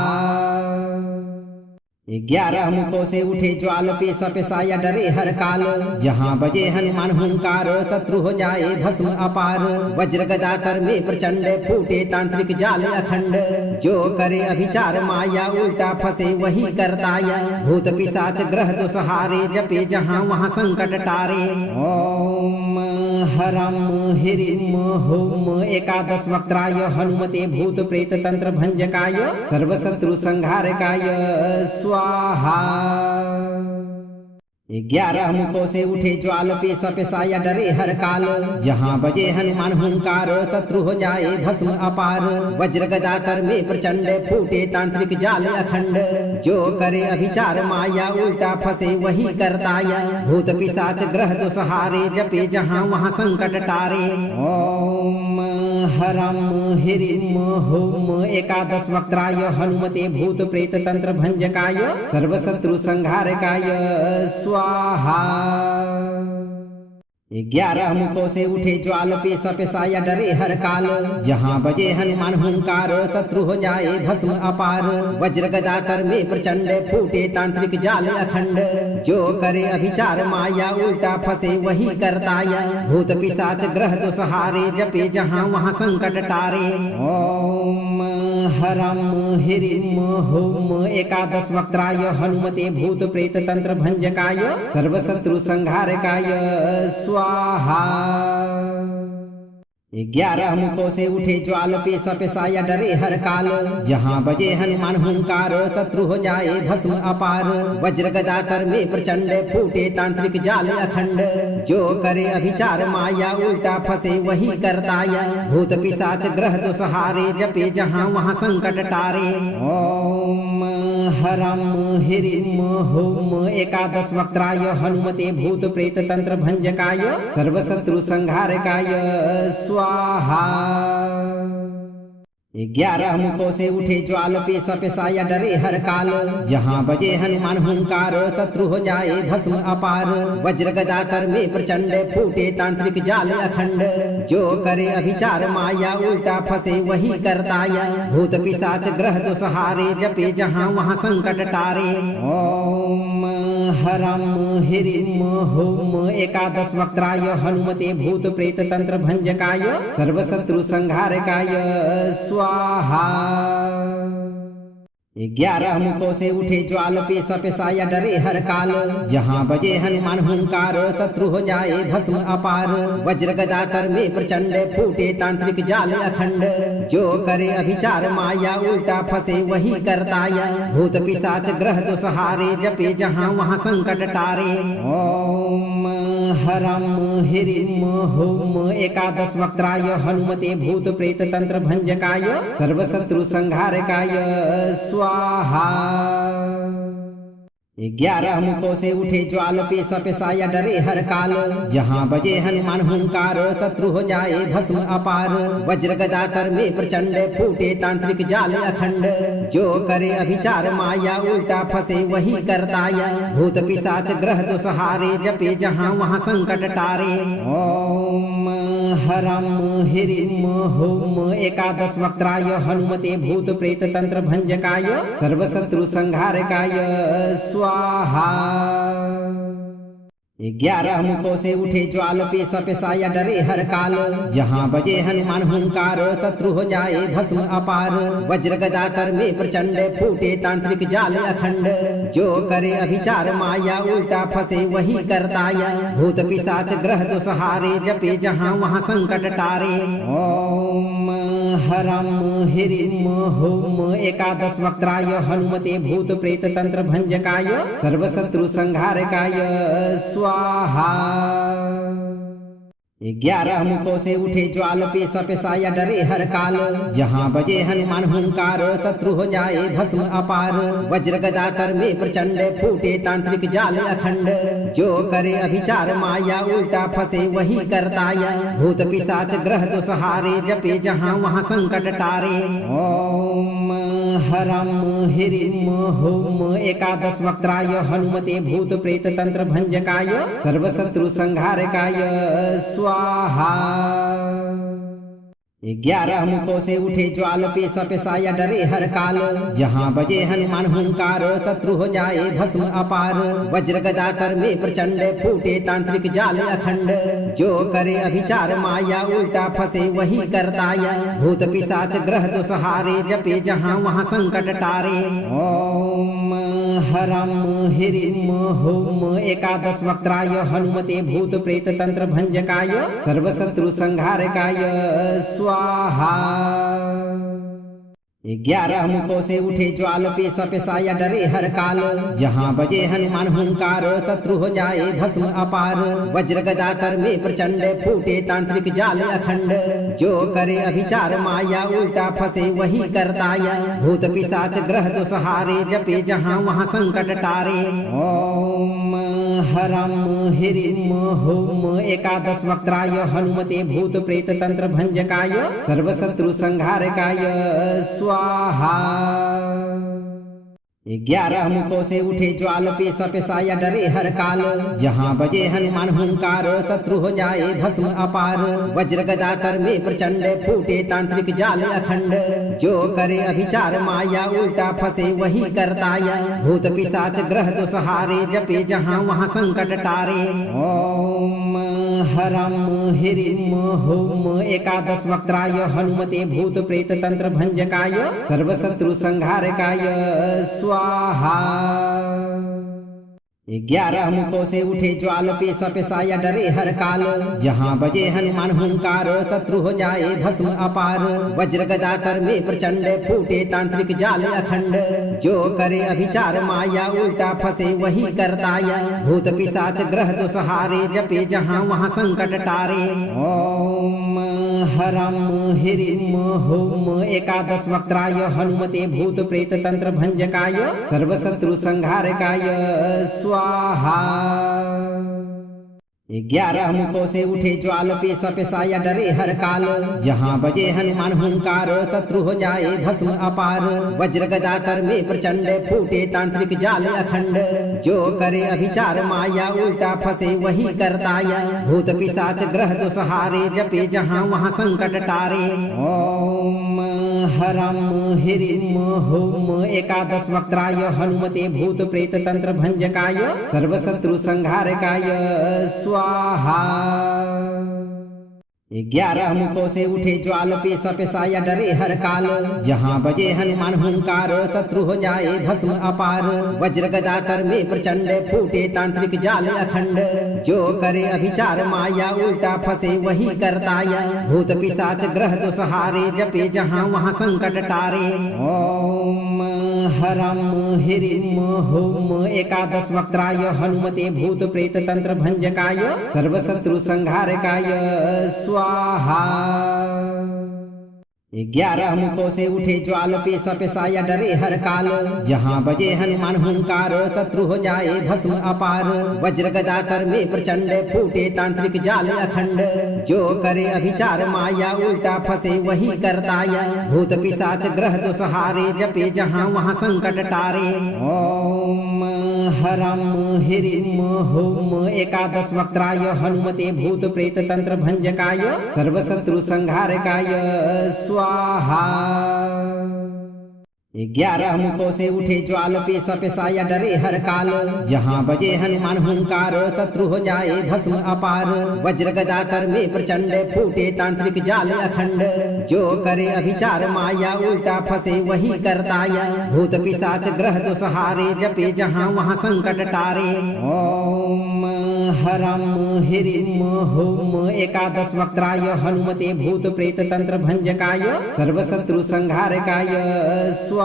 11 मुखों से उठे ज्वाल पेशा पेशाया डरे हर काल। जहाँ बजे हनुमान हुंकार शत्रु हो जाए भस्म अपार। वज्र गदा कर में प्रचंड फूटे तांत्रिक जाल अखंड। जो करे अभिचार माया उल्टा फंसे वही करताया। भूत पिशाच ग्रह तो सहारे जपे जहाँ वहाँ संकट टारे। ओम हरम हिरिम हुम एकादश वक्त्राय हनुमते भूत प्रेत तंत्र भंजकाय सर्व शत्रु संहारकाय स्वाहा। 11 मुखों से उठे ज्वाल पेशा पेशाया डरे हर काल। जहाँ बजे हनुमान हुंकार शत्रु हो जाए भस्म अपार। वज्र गदा कर में प्रचंड फूटे तांत्रिक जाल अखंड। जो करे अभिचार माया उल्टा फंसे वही करताया। भूत पिशाच ग्रह तो सहारे जपे जहाँ वहाँ संकट टारे। ओम हरम हिरिम हुम एकादश वक्त्राय हनुमते भूत प्रेत तंत्र भंजकाय सर्व शत्रु संहारकाय स्वाहा। 11 मुखों से उठे ज्वाल पेशा पेशाया डरे हर काल। जहाँ बजे हनुमान हुंकार शत्रु हो जाए भस्म अपार। वज्र गदा कर में प्रचंड फूटे तांत्रिक जाल अखंड। जो करे अभिचार माया उल्टा फंसे वही करताया। भूत पिशाच ग्रह तो सहारे जपे जहाँ वहाँ संकट टारे। ओम हरम हिरिम हुम एकादश वक्त्राय हनुमते भूत प्रेत तंत्र भंजकाय सर्व शत्रु संहारकाय स्वाहा। 11 मुखों से उठे ज्वाल पेशा पेशाया डरे हर काल। जहाँ बजे हनुमान हुंकार शत्रु हो जाए भस्म अपार। वज्र गदा कर में प्रचंड फूटे तांत्रिक जाल अखंड। जो करे अभिचार माया उल्टा फंसे वही करताया। भूत पिशाच ग्रह तो सहारे जपे जहाँ वहाँ संकट टारे। ओम हरम हिरिम हुम एकादश वक्त्राय हनुमते भूत प्रेत तंत्र भंजकाय सर्व शत्रु संहारकाय स्वाहा। 11 मुखों से उठे ज्वाल पेशा पेशाया डरे हर काल। जहाँ बजे हनुमान हुंकार शत्रु हो जाए भस्म अपार। वज्र गदा कर में प्रचंड फूटे तांत्रिक जाल अखंड। जो करे अभिचार माया उल्टा फंसे वही करताया। भूत पिशाच ग्रह तो सहारे जपे जहाँ वहाँ संकट टारे। ओम हरम हिरिम हुम एकादश वक्त्राय हनुमते भूत प्रेत तंत्र भंजकाय सर्व शत्रु संहारकाय स्वाहा। 11 मुखों से उठे ज्वाल पेशा पेशाया डरे हर काल। जहाँ बजे हनुमान हुंकार शत्रु हो जाए भस्म अपार। वज्र गदा कर में प्रचंड फूटे तांत्रिक जाल अखंड। जो करे अभिचार माया उल्टा फंसे वही करताया। भूत पिशाच ग्रह तो सहारे जपे जहाँ वहाँ संकट टारे। ओम हरम हिरिम हुम एकादश वक्त्राय हनुमते भूत प्रेत तंत्र भंजकाय सर्व शत्रु संहारकाय स्वाहा। 11 मुखों से उठे ज्वाल पेशा पेशाया डरे हर काल। जहाँ बजे हनुमान हुंकार शत्रु हो जाए भस्म अपार। वज्र गदा कर में प्रचंड फूटे तांत्रिक जाल अखंड। जो करे अभिचार माया उल्टा फंसे वही करताया। भूत पिशाच ग्रह तो सहारे जपे जहाँ वहाँ संकट टारे। ओम हरम हिरिम हुम एकादश वक्त्राय हनुमते भूत प्रेत तंत्र भंजकाय सर्व शत्रु संहारकाय स्वाहा। 11 मुखों से उठे ज्वाल पेशा पेशाया डरे हर काल। जहाँ बजे हनुमान हुंकार शत्रु हो जाए भस्म अपार। वज्र गदा कर में प्रचंड फूटे तांत्रिक जाल अखंड। जो करे अभिचार माया उल्टा फंसे वही करताया। भूत पिशाच ग्रह तो सहारे जपे जहाँ वहाँ संकट टारे। ओम हरम हिरिम हुम एकादश वक्त्राय हनुमते भूत प्रेत तंत्र भंजकाय सर्व शत्रु संहारकाय स्वाहा। 11 मुखों से उठे ज्वाल पेशा पेशाया डरे हर काल। जहाँ बजे हनुमान हुंकार शत्रु हो जाए भस्म अपार। वज्र गदा कर में प्रचंड फूटे तांत्रिक जाल अखंड। जो करे अभिचार माया उल्टा फंसे वही करताया। भूत पिशाच ग्रह तो सहारे जपे जहाँ वहाँ संकट टारे। ओम हरम हिरिम होम एकादश वक्त्राय हनुमते भूत प्रेत तंत्र भंजकाय सर्व शत्रु संहारकाय स्वाहा। 11 मुखों से उठे ज्वाल पेशा पेशाया डरे हर काल। जहाँ बजे हनुमान हुंकार शत्रु हो जाए भस्म अपार। वज्र गदा कर में प्रचंड फूटे तांत्रिक जाल अखंड। जो करे अभिचार माया उल्टा फंसे वही करताया। भूत पिशाच ग्रह तो सहारे जपे जहाँ वहाँ संकट टारे। ओम हरम हिरिम होम एकादश वक्त्राय हनुमते भूत प्रेत तंत्र भंजकाय सर्व शत्रु संहारकाय स्वाहा। 11 मुखों से उठे ज्वाल पेशा पेशाया डरे हर काल। जहाँ बजे हनुमान हुंकार शत्रु हो जाए भस्म अपार। वज्र गदा कर में प्रचंड फूटे तांत्रिक जाल अखंड। जो करे अभिचार माया उल्टा फंसे वही करताया। भूत पिशाच ग्रह तो सहारे जपे जहाँ वहाँ संकट टारे। ओम हरम हिरिम होम एकादश वक्त्राय हनुमते भूत प्रेत तंत्र भंजकाय सर्व शत्रु संहारकाय स्वाहा। 11 मुखों से उठे ज्वाल पेशा पेशाया डरे हर काल। जहाँ बजे हनुमान हुंकार शत्रु हो जाए भस्म अपार। वज्र गदा कर में प्रचंड फूटे तांत्रिक जाल अखंड। जो करे अभिचार माया उल्टा फंसे वही करताया। भूत पिशाच ग्रह तो सहारे जपे जहाँ वहाँ संकट टारे। ओम हरम हिरिम होम एकादश वक्त्राय हनुमते भूत प्रेत तंत्र भंजकाय सर्व शत्रु संहारकाय स्वाहा। 11 मुखों से उठे ज्वाल पेशा पेशाया डरे हर काल। जहाँ बजे हनुमान हुंकार शत्रु हो जाए भस्म अपार। वज्र गदा कर में प्रचंड फूटे तांत्रिक जाल अखंड। जो करे अभिचार माया उल्टा फंसे वही करताया। भूत पिशाच ग्रह तो सहारे जपे जहाँ वहाँ संकट टारे। ओम हरम हिरिम होम एकादश वक्त्राय हनुमते भूत प्रेत तंत्र भंजकाय सर्व शत्रु संहारकाय स्वाहा। 11 मुखों से उठे ज्वाल पेशा पेशाया डरे हर काल। जहाँ बजे हनुमान हुंकार शत्रु हो जाए भस्म अपार। वज्र गदा कर में प्रचंड फूटे तांत्रिक जाल अखंड। जो करे अभिचार माया उल्टा फंसे वही करताया। भूत पिशाच ग्रह तो सहारे जपे जहाँ वहाँ संकट टारे। ओम हरम हिरिम होम एकादश वक्त्राय हनुमते भूत प्रेत तंत्र भंजकाय सर्व शत्रु संहारकाय स्वाहा। 11 मुखों से उठे ज्वाल पेशा पेशाया डरे हर काल। जहाँ बजे हनुमान हुंकार शत्रु हो जाए भस्म अपार। वज्र गदा कर में प्रचंड फूटे तांत्रिक जाल अखंड। जो करे अभिचार माया उल्टा फंसे वही करताया। भूत पिशाच ग्रह तो सहारे जपे जहाँ वहाँ संकट टारे। ओम हरम हिरिम होम एकादश वक्त्राय हनुमते भूत प्रेत तंत्र भंजकाय सर्व शत्रु संहारकाय स्वाहा। 11 मुखों से उठे ज्वाल पेशा पेशाया डरे हर काल। जहाँ बजे हनुमान हुंकार शत्रु हो जाए भस्म अपार। वज्र गदा कर में प्रचंड फूटे तांत्रिक जाल अखंड। जो करे अभिचार माया उल्टा फंसे वही करताया। भूत पिशाच ग्रह तो सहारे जपे जहाँ वहाँ संकट टारे। ओम हरम हिरिम होम एकादश वक्त्राय हनुमते भूत प्रेत तंत्र भंजकाय सर्व शत्रु संहारकाय स्वाहा। 11 मुखों से उठे ज्वाल पेशा पेशाया डरे हर काल। जहाँ बजे हनुमान हुंकार शत्रु हो जाए भस्म अपार। वज्र गदा कर में प्रचंड फूटे तांत्रिक जाल अखंड। जो करे अभिचार माया उल्टा फंसे वही करताया। भूत पिशाच ग्रह तो सहारे जपे जहाँ वहाँ संकट टारे। ओम हरम हिरिम होम एकादश वक्त्राय हनुमते भूत प्रेत तंत्र भंजकाय सर्व शत्रु संहारकाय स्वाहा।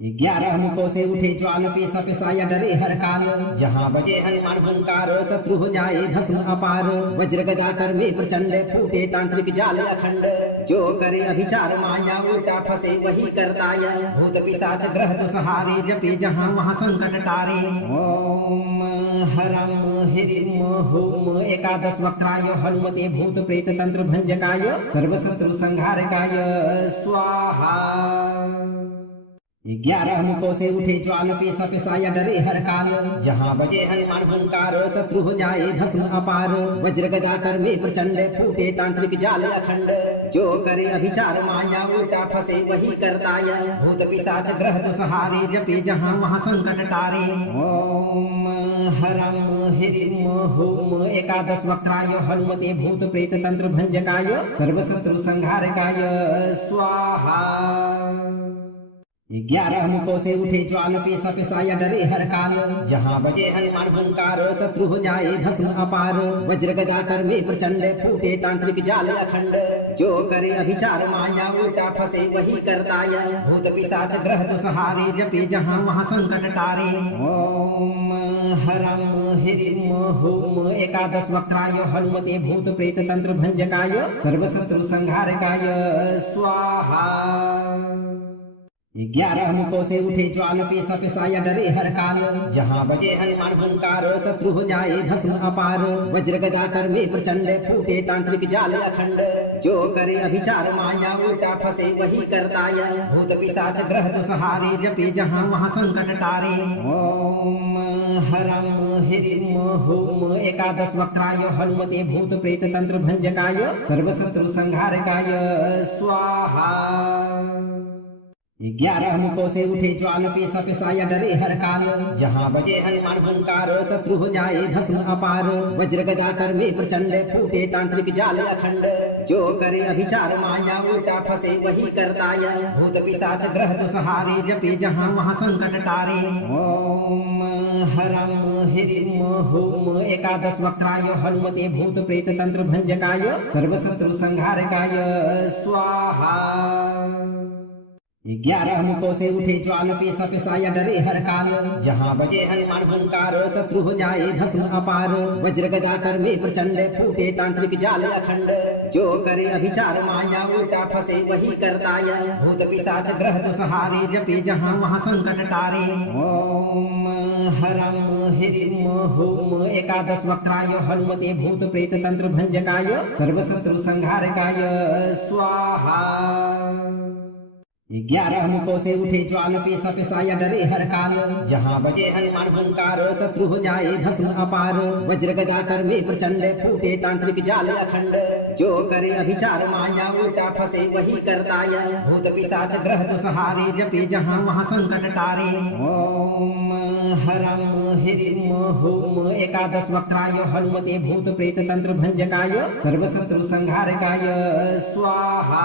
11 मुखों से उठे ज्वाल पेशा पेशाया डरे हर काल। जहाँ बजे हनुमान हुंकार शत्रु हो जाए भस्म अपार। वज्र गदा कर में प्रचंड फूटे तांत्रिक जाल अखंड। जो करे अभिचार माया उल्टा फंसे वही करताया। भूत पिशाच ग्रह तो सहारे जपे जहाँ वहाँ संकट टारे। ओम हरम हिरिम हुम एकादश वक्त्राय हनुमते भूत प्रेत तंत्र भंजकाय सर्वशत्रु संहारकाय स्वाहा। 11 मुखों से उठे ज्वाल पेशा पेशाया डरे हर काल। जहाँ बजे हनुमान हुंकार शत्रु हो जाए भस्म अपार। वज्र गदा कर में प्रचंड फूटे तांत्रिक जाल अखंड। जो करे अभिचार माया उल्टा फंसे वही करताया। भूत पिशाच ग्रह तो सहारे जपे जहाँ वहाँ संकट टारे। ओम हरम हिरिम हुम एकादश वक्त्राय हनुमते भूत प्रेत तंत्र भंजकाय सर्वशत्रु संहारकाय स्वाहा। 11 मुखों से उठे ज्वाल पेशा पेशाया डरे हर काल। जहाँ बजे हनुमान हुंकार शत्रु हो जाए भस्म अपार। वज्र गदा कर में प्रचंड फूटे तांत्रिक जाल अखंड। जो करे अभिचार माया उल्टा फंसे वही करताया। भूत पिशाच ग्रह तो सहारे जपे जहाँ वहाँ संकट टारे। ओम हरम हिरिम हुम एकादश वक्त्राय हनुमते भूत प्रेत तंत्र भंजकाय सर्वशत्रु संहारकाय स्वाहा। 11 मुखों से उठे ज्वाल पेशा पेशाया डरे हर काल। जहाँ बजे हनुमान हुंकार शत्रु हो जाए भस्म अपार। वज्र गदा कर में प्रचंड फूटे तांत्रिक जाल अखंड। जो करे अभिचार माया उल्टा फंसे वही करताया। भूत पिशाच ग्रह तो सहारे जपे जहाँ वहाँ संकट टारे। ओम हरम हिरिम हुम एकादश वक्त्राय हनुमते भूत प्रेत तंत्र भंजकाय सर्वशत्रु संहारकाय स्वाहा। 11 मुखों से उठे ज्वाल पेशा पेशाया डरे हर काल। जहाँ बजे हनुमान हुंकार शत्रु हो जाए भस्म अपार। वज्र गदा कर में प्रचंड फूटे तांत्रिक जाल अखंड। जो करे अभिचार माया उल्टा फंसे वही करताया। भूत पिशाच ग्रह तो सहारे जपे जहाँ वहाँ संकट टारे। ओम हरम हिरिम हुम एकादश वक्त्राय हनुमते भूत प्रेत तंत्र भंजकाय सर्वशत्रु संहारकाय स्वाहा। 11 मुखों से उठे ज्वाल पेशा पेशाया डरे हर काल। जहाँ बजे हनुमान हुंकार शत्रु हो जाए भस्म अपार। वज्र गदा कर में प्रचंड फूटे तांत्रिक जाल अखंड। जो करे अभिचार माया उल्टा फंसे वही करताया। भूत पिशाच ग्रह तो सहारे जपे जहाँ वहाँ संकट टारे। ओम हरम हिरिम हुम एकादश वक्त्राय हनुमते भूत प्रेत तंत्र भंजकाय सर्वशत्रु संहारकाय स्वाहा। 11 मुखों से उठे ज्वाल पेशा पेशाया डरे हर काल। जहाँ बजे हनुमान हुंकार शत्रु हो जाए भस्म अपार। वज्र गदा कर में प्रचंड फूटे तांत्रिक जाल अखंड। जो करे अभिचार माया उल्टा फंसे वही करताया। भूत पिशाच ग्रह तो सहारे जपे जहाँ वहाँ संकट टारे। ओम हरम हिरिम हुम एकादश वक्त्राय हनुमते भूत प्रेत तंत्र भंजकाय सर्वशत्रु संहारकाय स्वाहा।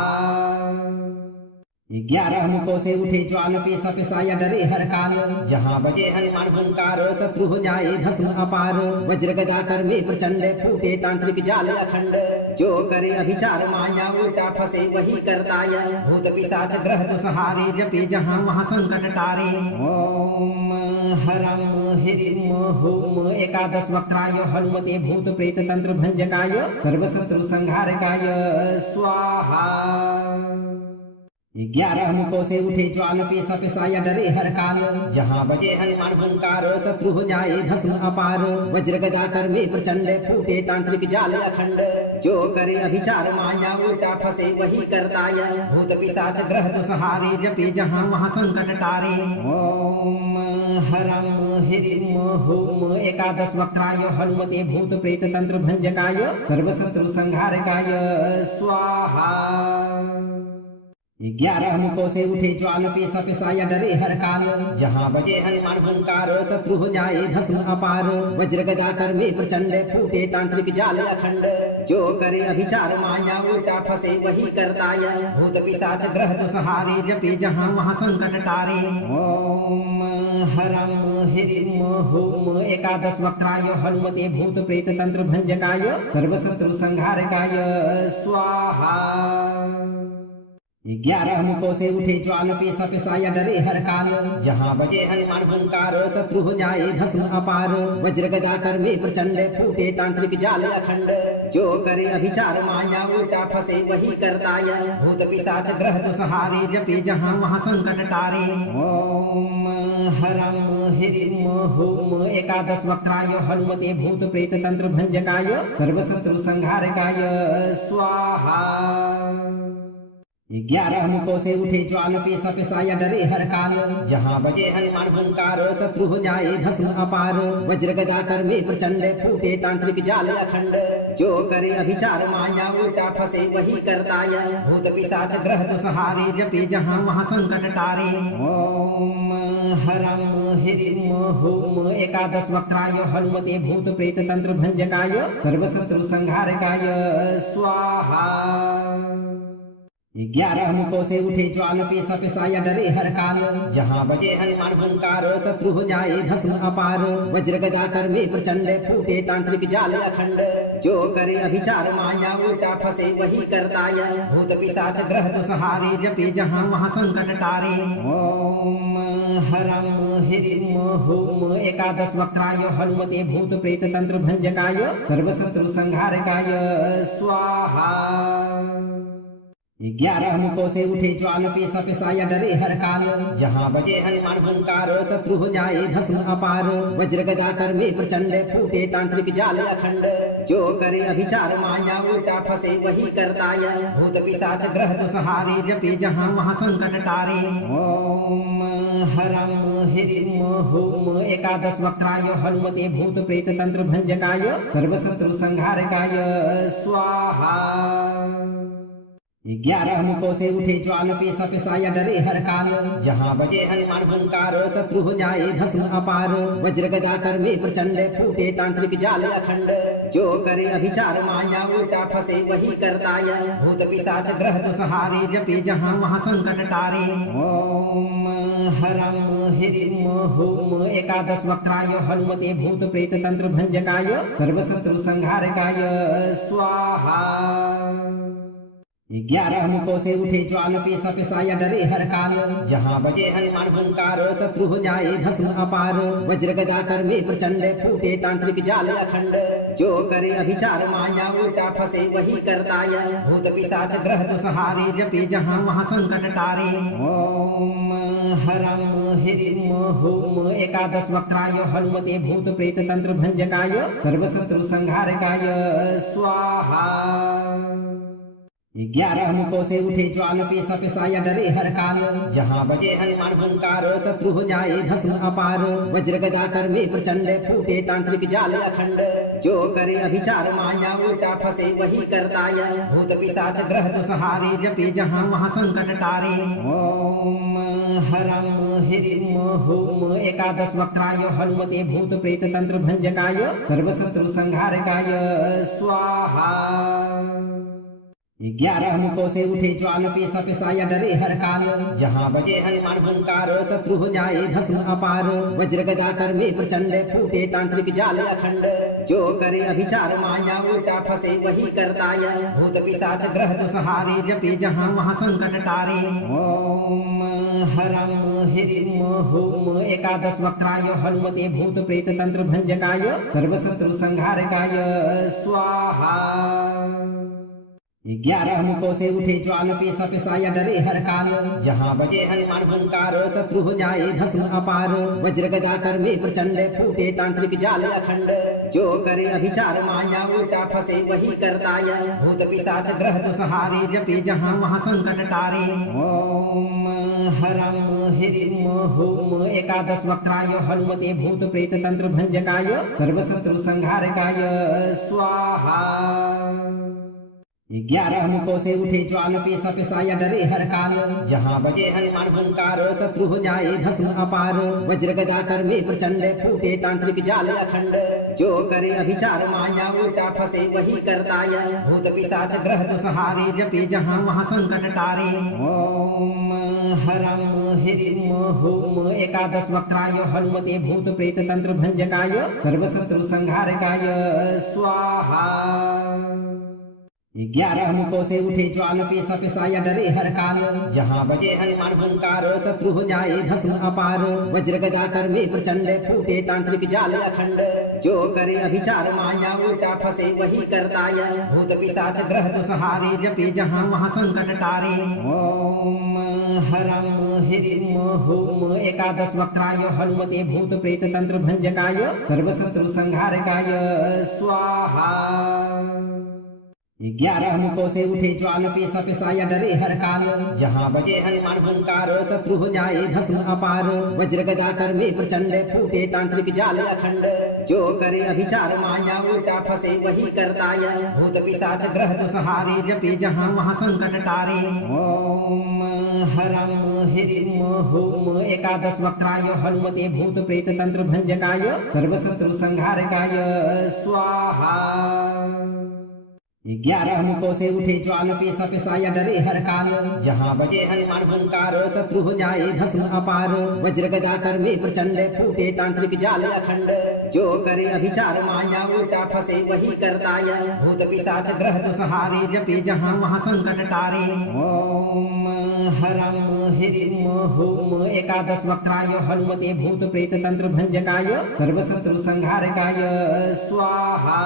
11 मुखों से उठे ज्वाल पेशा पेशाया डरे हर काल। जहाँ बजे हनुमान हुंकार शत्रु हो जाए भस्म अपार। वज्र गदा कर में प्रचंड फूटे तांत्रिक जाल अखंड। जो करे अभिचार माया उल्टा फंसे वही करताया। भूत पिशाच ग्रह तो सहारे जपे जहाँ वहाँ संकट टारे। ओम हरम हिरिम हुम एकादश वक्त्राय हनुमते भूत प्रेत तंत्र भंजकाय सर्वशत्रु संहारकाय स्वाहा। 11 मुखों से उठे ज्वाल पेशा पेशाया डरे हर काल। जहाँ बजे हनुमान हुंकार शत्रु हो जाए भस्म अपार। वज्र गदा कर में प्रचंड फूटे तांत्रिक जाल अखंड। जो करे अभिचार माया उल्टा फंसे वही करताया। भूत पिशाच ग्रह तो सहारे जपे जहाँ वहाँ संकट टारे। ओम हरम हिरिम हुम एकादश वक्त्राय हनुमते भूत प्रेत तंत्र भंजकाय सर्वशत्रु संहारकाय स्वाहा। 11 मुखों से उठे ज्वाल पेशा पेशाया डरे हर काल। जहाँ बजे हनुमान हुंकार शत्रु हो जाए भस्म अपार। वज्र गदा कर में प्रचंड फूटे तांत्रिक जाल अखंड। जो करे अभिचार माया उल्टा फंसे वही करताया। भूत पिशाच ग्रह तो सहारे जपे जहाँ वहाँ संकट टारे। ओम हरम हिरिम हुम एकादश वक्त्राय हनुमते भूत प्रेत तंत्र भंजकाय सर्वशत्रु संहारकाय स्वाहा। 11 मुखों से उठे ज्वाल पेशा पेशाया डरे हर काल। जहाँ बजे हनुमान हुंकार शत्रु हो जाए भस्म अपार। वज्र गदा कर में प्रचंड फूटे तांत्रिक जाल अखंड। जो करे अभिचार माया उल्टा फंसे वही करताया। भूत पिशाच ग्रह तो सहारे जपे जहाँ वहाँ संकट टारे। ओम हरम हिरिम हुम एकादश वक्त्राय हनुमते भूत प्रेत तंत्र भंजकाय सर्वशत्रु संहारकाय स्वाहा। 11 मुखों से उठे ज्वाल पेशा पेशाया डरे हर काल। जहाँ बजे हनुमान हुंकार शत्रु हो जाए भस्म अपार। वज्र गदा कर में प्रचंड फूटे तांत्रिक जाल अखंड। जो करे अभिचार माया उल्टा फंसे वही करताया। भूत पिशाच ग्रह तो सहारे जपे जहाँ वहाँ संकट टारे। ओम हरम हिरिम हुम एकादश वक्त्राय हनुमते भूत प्रेत तंत्र भंजकाय सर्वशत्रु संहारकाय स्वाहा। 11 मुखों से उठे ज्वाल पेशा पेशाया डरे हर काल। जहाँ बजे हनुमान हुंकार शत्रु हो जाए भस्म अपार। वज्र गदा कर में प्रचंड फूटे तांत्रिक जाल अखंड। जो करे अभिचार माया उल्टा फंसे वही करताया। भूत पिशाच ग्रह तो सहारे जपे जहाँ वहाँ संकट टारे। ओम हरम हिरिम हुम एकादश वक्त्राय हनुमते भूत प्रेत तंत्र भंजकाय सर्वशत्रु संहारकाय स्वाहा। 11 मुखों से उठे ज्वाल पेशा पेशाया डरे हर काल। जहाँ बजे हनुमान हुंकार शत्रु हो जाए भस्म अपार। वज्र गदा कर में प्रचंड फूटे तांत्रिक जाल अखंड। जो करे अभिचार माया उल्टा फंसे वही करताया। भूत पिशाच ग्रह तो सहारे जपे जहाँ वहाँ संकट टारे। ओम हरम हिरिम हुम एकादश वक्त्राय हनुमते भूत प्रेत तंत्र भंजकाय सर्वशत्रु संहारकाय स्वाहा। 11 मुखों से उठे ज्वाल पेशा पेशाया डरे हर काल। जहाँ बजे हनुमान हुंकार शत्रु हो जाए भस्म अपार। वज्र गदा कर में प्रचंड फूटे तांत्रिक जाल अखंड। जो करे अभिचार माया उल्टा फंसे वही करताया। भूत पिशाच ग्रह तो सहारे जपे जहाँ वहाँ संकट टारे। ओम हरम हिरिम हुम एकादश वक्त्राय हनुमते भूत प्रेत तंत्र भंजकाय सर्वशत्रु संहारकाय स्वाहा। 11 मुखों से उठे ज्वाल पेशा पेशाया डरे हर काल। जहाँ बजे हनुमान हुंकार शत्रु हो जाए भस्म अपार। वज्र गदा कर में प्रचंड फूटे तांत्रिक जाल अखंड। जो करे अभिचार माया उल्टा फंसे वही करताया। भूत पिशाच ग्रह तो सहारे जपे जहाँ वहाँ संकट टारे। ओम हरम हिरिम हुम एकादश वक्त्राय हनुमते भूत प्रेत तंत्र भंजकाय सर्वशत्रु संहारकाय स्वाहा। 11 मुखों से उठे ज्वाल पेशा पेशाया डरे हर काल। जहाँ बजे हनुमान हुंकार शत्रु हो जाए भस्म अपार। वज्र गदा कर में प्रचंड फूटे तांत्रिक जाल अखंड। जो करे अभिचार माया उल्टा फंसे वही करताया। भूत पिशाच ग्रह तो सहारे जपे जहाँ वहाँ संकट टारे। ओम हरम हिरिम हुम एकादश वक्त्राय हनुमते भूत प्रेत तंत्र भंजकाय सर्वशत्रु संहारकाय स्वाहा। 11 मुखों से उठे ज्वाल पेशा पेशाया डरे हर काल। जहाँ बजे हनुमान हुंकार शत्रु हो जाए भस्म अपार। वज्र गदा कर में प्रचंड फूटे तांत्रिक जाल अखंड। जो करे अभिचार माया उल्टा फंसे वही करताया। भूत पिशाच ग्रह तो सहारे जपे जहाँ वहाँ संकट टारे। ओम हरम हिरिम हुम एकादश वक्त्राय हनुमते भूत प्रेत तंत्र भंजकाय सर्वशत्रु संहारकाय स्वाहा। 11 मुखों से उठे ज्वाल पेशा पेशाया डरे हर काल। जहाँ बजे हनुमान हुंकार शत्रु हो जाए भस्म अपार। वज्र गदा कर में प्रचंड फूटे तांत्रिक जाल अखंड। जो करे अभिचार माया उल्टा फंसे वही करताया। भूत पिशाच ग्रह तो सहारे जपे जहाँ वहाँ संकट टारे। ओम हरम हिरिम हुम एकादश वक्त्राय हनुमते भूत प्रेत तंत्र भंजकाय सर्वशत्रु संहारकाय स्वाहा। 11 मुखों से उठे ज्वाल पेशा पेशाया डरे हर काल। जहाँ बजे हनुमान हुंकार शत्रु हो जाए भस्म अपार। वज्र गदा कर में प्रचंड फूटे तांत्रिक जाल अखंड। जो करे अभिचार माया उल्टा फंसे वही करताया। भूत पिशाच ग्रह तो सहारे जपे जहाँ वहाँ संकट टारे। ओम हरम हिरिम हुम एकादश वक्त्राय हनुमते भूत प्रेत तंत्र भंजकाय सर्वशत्रु संहारकाय स्वाहा। 11 मुखों से उठे ज्वाल पेशा पेशाया डरे हर काल। जहाँ बजे हनुमान हुंकार शत्रु हो जाए भस्म अपार। वज्र गदा कर में प्रचंड फूटे तांत्रिक जाल अखंड। जो करे अभिचार माया उल्टा फंसे वही करताय। भूत पिशाच ग्रह तो सहारे जपे जहाँ वहाँ संकट टारे। ओम हरम हिरिम हुम एकादश वक्त्राय हनुमते भूत प्रेत तंत्र भंजकाय सर्वशत्रु संहारकाय स्वाहा। 11 मुखों से उठे ज्वाल पेशा पेशाया डरे हर काल। जहाँ बजे हनुमान हुंकार शत्रु हो जाए भस्म अपार। वज्र गदा कर में प्रचंड फूटे तांत्रिक जाल अखंड। जो करे अभिचार माया उल्टा फंसे वही करताय। भूत पिशाच ग्रह तो सहारे जपे जहाँ वहाँ संकट टारे। ओम हरम हिरिम हुम एकादश वक्त्राय हनुमते भूत प्रेत तंत्र भंजकाय सर्वशत्रु संहारकाय स्वाहा। 11 मुखों से उठे ज्वाल पेशा पेशाया डरे हर काल। जहाँ बजे हनुमान हुंकार शत्रु हो जाए भस्म अपार। वज्र गदा कर में प्रचंड फूटे तांत्रिक जाल अखंड। जो करे अभिचार माया उल्टा फंसे वही करताय। भूत पिशाच ग्रह तो सहारे जपे जहाँ वहाँ संकट टारे। ओम हरम हिरिम हुम एकादश वक्त्राय हनुमते भूत प्रेत तंत्र भंजकाय सर्वशत्रु संहारकाय स्वाहा।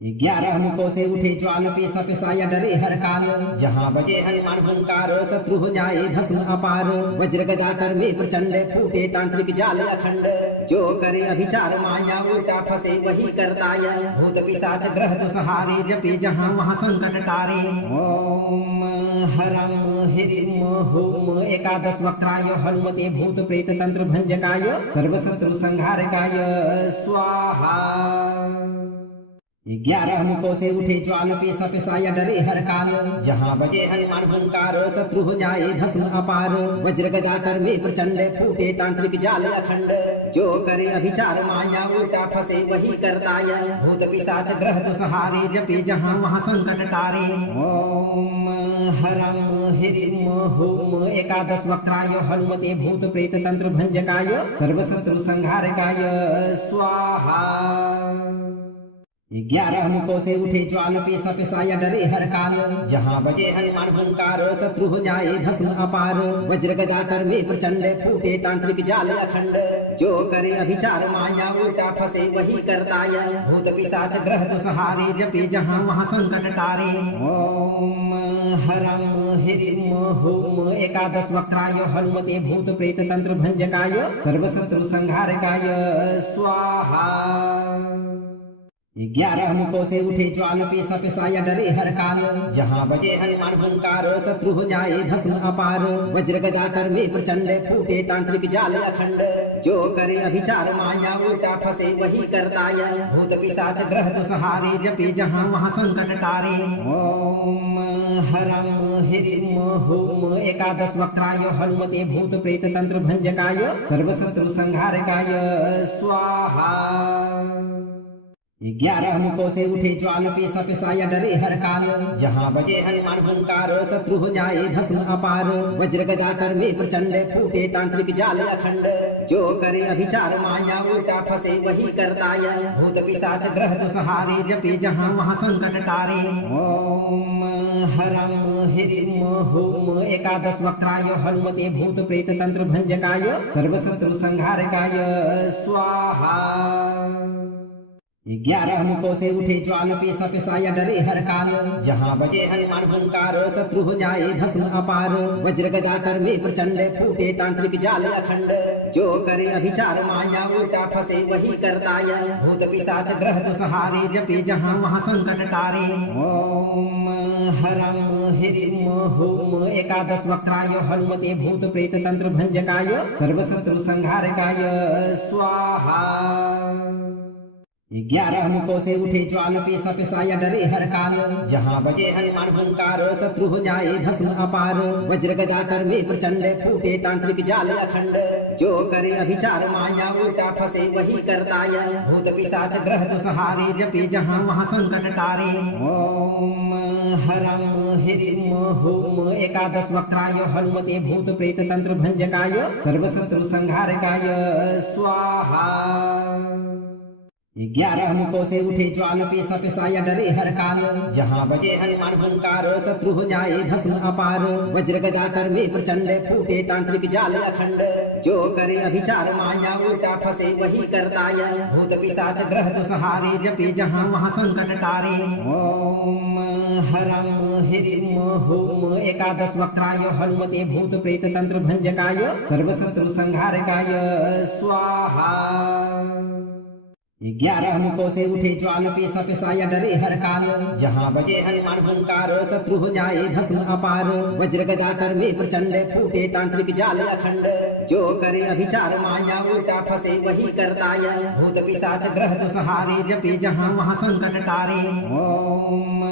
11 मुखों से उठे ज्वाल पेशा पेशाया डरे हर काल। जहाँ बजे हनुमान हुंकार शत्रु हो जाए भस्म अपार। वज्र गदा कर में प्रचंड फूटे तांत्रिक जाल अखंड। जो करे अभिचार माया उल्टा फंसे वही करताय। भूत पिशाच ग्रह तो सहारे जपे जहाँ वहाँ संकट टारे। ओम हरम हिरिम हुम एकादश वक्त्राय हनुमते भूत प्रेत तंत्र भंजकाय सर्वशत्रु संहारकाय स्वाहा। 11 मुखों से उठे ज्वाल पेशा पेशाया डरे हर काल। जहाँ बजे हनुमान हुंकार शत्रु हो जाए भस्म अपार। वज्र गदा कर में प्रचंड फूटे तांत्रिक जाल अखंड। जो करे अभिचार माया उल्टा फंसे वही करताय। भूत पिशाच ग्रह तो सहारे जपे जहाँ वहाँ संकट टारे। ओम हरम हिरिम हुम एकादश वक्त्राय हनुमते भूत प्रेत तंत्र भंजकाय सर्वशत्रु संहारकाय स्वाहा। 11 मुखों से उठे ज्वाल पेशा पेशाया डरे हर काल। जहाँ बजे हनुमान हुंकार शत्रु हो जाए भस्म अपार। वज्र गदा कर में प्रचंड फूटे तांत्रिक जाल अखंड। जो करे अभिचार माया उल्टा फंसे वही करताय। भूत पिशाच ग्रह तो सहारे जपे जहाँ वहाँ संकट टारे। ओम हरम हिरिम हुम एकादश वक्त्राय हनुमते भूत प्रेत तंत्र भंजकाय सर्वशत्रु संहारकाय स्वाहा। 11 मुखों से उठे ज्वाल पेशा पेशाया डरे हर काल। जहाँ बजे हनुमान हुंकार शत्रु हो जाए भस्म अपार। वज्र गदा कर में प्रचंड फूटे तांत्रिक जाल अखंड। जो करे अभिचार माया उल्टा फंसे वही करताय। भूत पिशाच ग्रह तो सहारे जपे जहाँ वहाँ संकट टारे। ओम हरम हिरिम हुम एकादश वक्त्राय हनुमते भूत प्रेत तंत्र भंजकाय सर्वशत्रु संहारकाय स्वाहा। 11 मुखों से उठे ज्वाल पेशा पेशाया डरे हर काल। जहाँ बजे हनुमान हुंकार शत्रु हो जाए भस्म अपार। वज्र गदा कर में प्रचंड फूटे तांत्रिक जाल अखंड। जो करे अभिचार माया उल्टा फंसे वही करताय। भूत पिशाच ग्रह तो सहारे जपे जहाँ वहाँ संकट टारे। ओम हरम हिरिम हुम एकादश वक्त्राय हनुमते भूत प्रेत तंत्र भंजकाय सर्वशत्रु संहारकाय स्वाहा। 11 मुखों से उठे ज्वाल पेशा पेशाया डरे हर काल। जहाँ बजे हनुमान हुंकार शत्रु हो जाए भस्म अपार। वज्र गदा कर में प्रचंड फूटे तांत्रिक जाल अखंड। जो करे अभिचार माया उल्टा फंसे वही करताय। भूत पिशाच ग्रह तो सहारे जपे जहाँ वहाँ संकट टारे। ओम हरम हिरिम हुम एकादश वक्त्राय हनुमते भूत प्रेत तंत्र भंजकाय सर्वशत्रु संहारकाय स्वाहा। 11 मुखों से उठे ज्वाल पेशा पेशाया डरे हर काल। जहाँ बजे हनुमान हुंकार शत्रु हो जाए भस्म अपार। वज्र गदा कर में प्रचंड फूटे तांत्रिक जाल अखंड। जो करे अभिचार माया उल्टा फंसे वही करताय। भूत पिशाच ग्रह तो सहारे जपे जहाँ वहाँ संकट टारे। ओम हरम हिरिम हुम एकादश वक्त्राय हनुमते भूत प्रेत तंत्र भंजकाय सर्वशत्रु संहारकाय स्वाहा। 11 मुखों से उठे ज्वाल पेशा पेशाया डरे हर काल। जहाँ बजे हनुमान हुंकार शत्रु हो जाए भस्म अपार। वज्र गदा कर में प्रचंड फूटे तांत्रिक जाल अखंड। जो करे अभिचार माया उल्टा फंसे वही करताया। भूत पिशाच ग्रह तो सहारे जपे जहाँ वहाँ संकट टारे। ओम हरम हिरिम हुम एकादश वक्त्राय हनुमते भूत प्रेत तंत्र भंजकाय सर्वशत्रु संहारकाय स्वाहा। 11 मुखों से उठे ज्वाल पेशा पेशाया डरे हर काल। जहाँ बजे हनुमान हुंकार शत्रु हो जाए भस्म अपार। वज्र गदा कर में प्रचंड फूटे तांत्रिक जाल अखंड। जो करे अभिचार माया उल्टा फंसे वही करताया। भूत पिशाच ग्रह तो सहारे जपे जहाँ वहाँ संकट टारे। ओम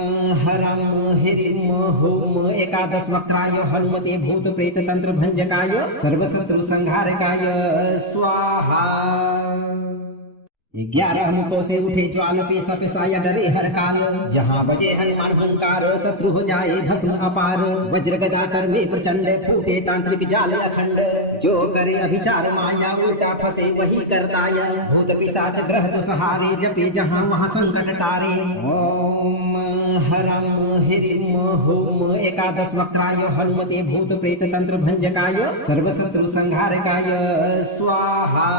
हरम हिरिम हुम एकादश वक्त्राय हनुमते भूत प्रेत तंत्र भंजकाय सर्वशत्रु संहारकाय स्वाहा। 11 मुखों से उठे ज्वाल पेशा पेशाया डरे हर काल। जहाँ बजे हनुमान हुंकार शत्रु हो जाए भस्म अपार। वज्र गदा कर में प्रचंड फूटे तांत्रिक जाल अखंड। जो करे अभिचार माया उल्टा फंसे वही करताया। भूत पिशाच ग्रह तो सहारे जपे जहाँ वहाँ संकट टारे। ओम हरम हिरिम हुम एकादश वक्त्राय हनुमते भूत प्रेत तंत्र भंजकाय सर्वशत्रु संहारकाय स्वाहा।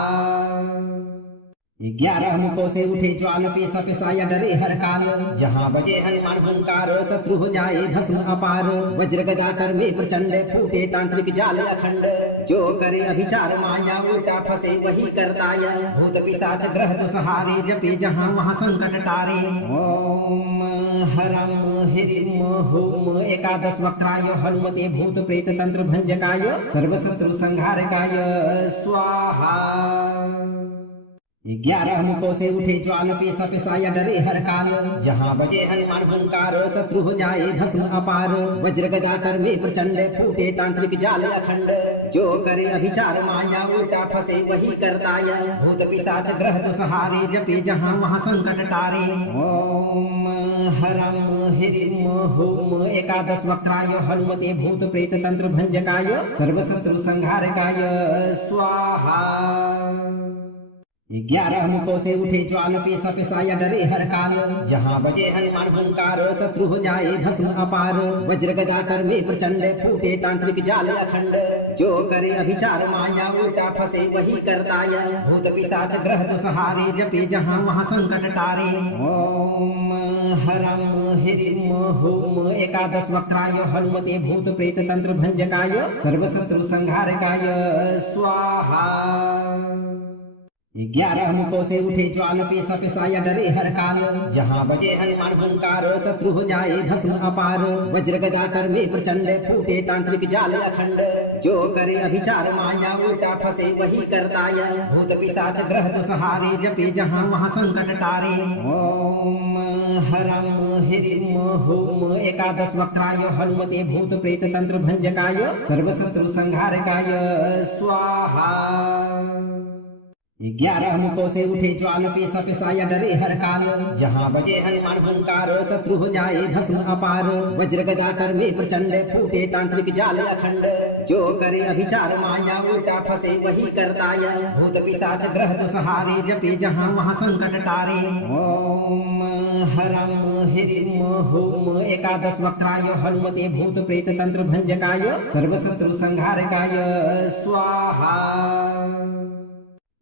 11 मुखों से उठे ज्वाल पेशा पेशाया डरे हर काल। जहाँ बजे हनुमान हुंकार शत्रु हो जाए भस्म अपार। वज्र गदा कर में प्रचंड फूटे तांत्रिक जाल अखंड। जो करे अभिचार माया उल्टा फंसे वही करताया। भूत पिशाच ग्रह तो सहारे जपे जहाँ वहाँ संकट टारे। ओम हरम हिरिम हुम एकादश वक्त्राय हनुमते भूत प्रेत तंत्र भंजकाय सर्वशत्रु संहारकाय स्वाहा। 11 मुखों से उठे ज्वाल पेशा पेशाया डरे हर काल। जहाँ बजे हनुमान हुंकार शत्रु हो जाए भस्म अपार। वज्र गदा कर में प्रचंड फूटे तांत्रिक जाल अखंड। जो करे अभिचार माया उल्टा फंसे वही करताया। भूत पिशाच ग्रह तो सहारे जपे जहाँ वहाँ संकट टारे। ओम हरम हिरिम हुम एकादश वक्त्राय हनुमते भूत प्रेत तंत्र भंजकाय सर्वशत्रु संहारकाय स्वाहा। 11 मुखों से उठे ज्वाल पेशा पेशाया डरे हर काल। जहाँ बजे हनुमान हुंकार शत्रु हो जाए भस्म अपार। वज्र गदा कर में प्रचंड फूटे तांत्रिक जाल अखंड। जो करे अभिचार माया उल्टा फंसे वही करताया। भूत पिशाच ग्रह तो सहारे जपे जहाँ वहाँ संकट टारे। ओम हरम हिरिम हुम एकादश वक्त्राय हनुमते भूत प्रेत तंत्र भंजकाय सर्वशत्रु संहारकाय स्वाहा। 11 मुखों से उठे ज्वाल पेशा पेशाया डरे हर काल। जहाँ बजे हनुमान हुंकार शत्रु हो जाए भस्म अपार। वज्र गदा कर में प्रचंड फूटे तांत्रिक जाल अखंड। जो करे अभिचार माया उल्टा फंसे वही करताया। भूत पिशाच ग्रह तो सहारे जपे जहाँ वहाँ संकट टारे। ओम हरम हिरिम हुम एकादश वक्त्राय हनुमते भूत प्रेत तंत्र भंजकाय सर्वशत्रु संहारकाय स्वाहा। 11 मुखों से उठे ज्वाल पेशा पेशाया डरे हर काल। जहाँ बजे हनुमान हुंकार शत्रु हो जाए भस्म अपार। वज्र गदा कर में प्रचंड फूटे तांत्रिक जाल अखंड। जो करे अभिचार माया उल्टा फंसे वही करताया। भूत पिशाच ग्रह तो सहारे जपे जहाँ वहाँ संकट टारे। ओम हरम हिरिम हुम एकादश वक्त्राय हनुमते भूत प्रेत तंत्र भंजकाय सर्वशत्रु संहारकाय स्वाहा।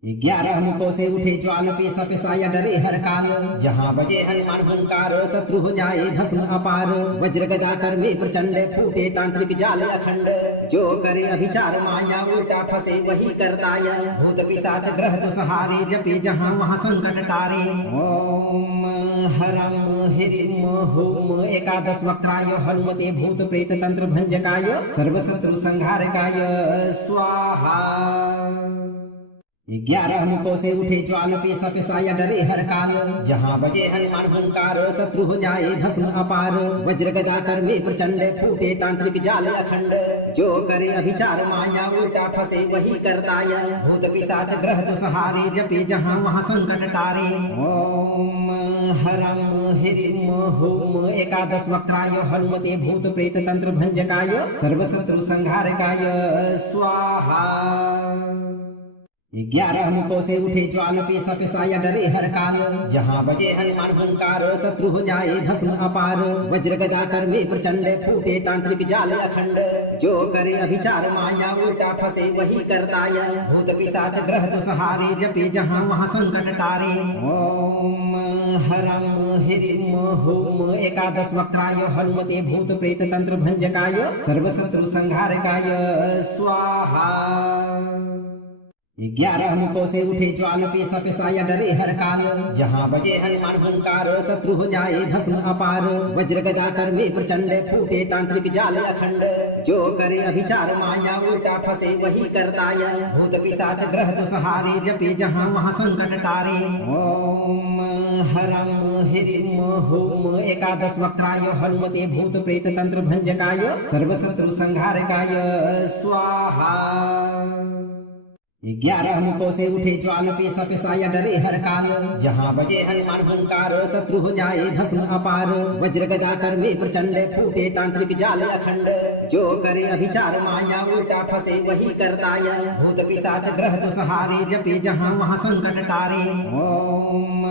11 मुखों से उठे ज्वाल पेशा पेशाया डरे हर काल। जहाँ बजे हनुमान हुंकार शत्रु हो जाए भस्म अपार। वज्र गदा कर में प्रचंड फूटे तांत्रिक जाल अखंड। जो करे अभिचार माया उल्टा फंसे वही करताया। भूत पिशाच ग्रह तो सहारे जपे जहाँ वहाँ संकट टारे। ओम हरम हिरिम हुम एकादश वक्त्राय हनुमते भूत प्रेत तंत्र भंजकाय सर्वशत्रु संहारकाय स्वाहा। 11 मुखों से उठे ज्वाल पेशा पेशाया डरे हर काल। जहाँ बजे हनुमान हुंकार शत्रु हो जाए भस्म अपार। वज्र गदा कर में प्रचंड फूटे तांत्रिक जाल अखंड। जो करे अभिचार माया उल्टा फंसे वही करताया। भूत पिशाच ग्रह तो सहारे जपे जहाँ वहाँ संकट टारे। ओम हरम हिरिम हुम एकादश वक्त्राय हनुमते भूत प्रेत तंत्र भंजकाय सर्वशत्रु संहारकाय स्वाहा। 11 मुखों से उठे ज्वाल पेशा पेशाया डरे हर काल। जहाँ बजे हनुमान हुंकार शत्रु हो जाए भस्म अपार। वज्र गदा कर में प्रचंड फूटे तांत्रिक जाल अखंड। जो करे अभिचार माया उल्टा फंसे वही करताय। भूत पिशाच ग्रह तो सहारे जपे जहाँ वहाँ संकट टारे। ओम हरम हिरिम हुम एकादश वक्त्राय हनुमते भूत प्रेत तंत्र भंजकाय सर्वशत्रु संहारकाय स्वाहा। 11 मुखों से उठे ज्वाल पेशा पेशाया डरे हर काल। जहाँ बजे हनुमान हुंकार शत्रु हो जाए भस्म अपार। वज्र गदा कर में प्रचंड फूटे तांत्रिक जाल अखंड। जो करे अभिचार माया उल्टा फंसे वही करताय। भूत पिशाच ग्रह तो सहारे जपे जहाँ वहाँ संकट टारे। ओम हरम हिरिम हुम एकादश वक्त्राय हनुमते भूत प्रेत तंत्र भंजकाय सर्वशत्रु संहारकाय स्वाहा। 11 मुखों से उठे ज्वाल पेशा पेशाया डरे हर काल। जहाँ बजे हनुमान हुंकार शत्रु हो जाए भस्म अपार। वज्र गदा कर में प्रचंड फूटे तांत्रिक जाल अखंड। जो करे अभिचार माया उल्टा फंसे वही करताय। भूत पिशाच ग्रह तो सहारे जपे जहाँ वहाँ संकट टारे। ओम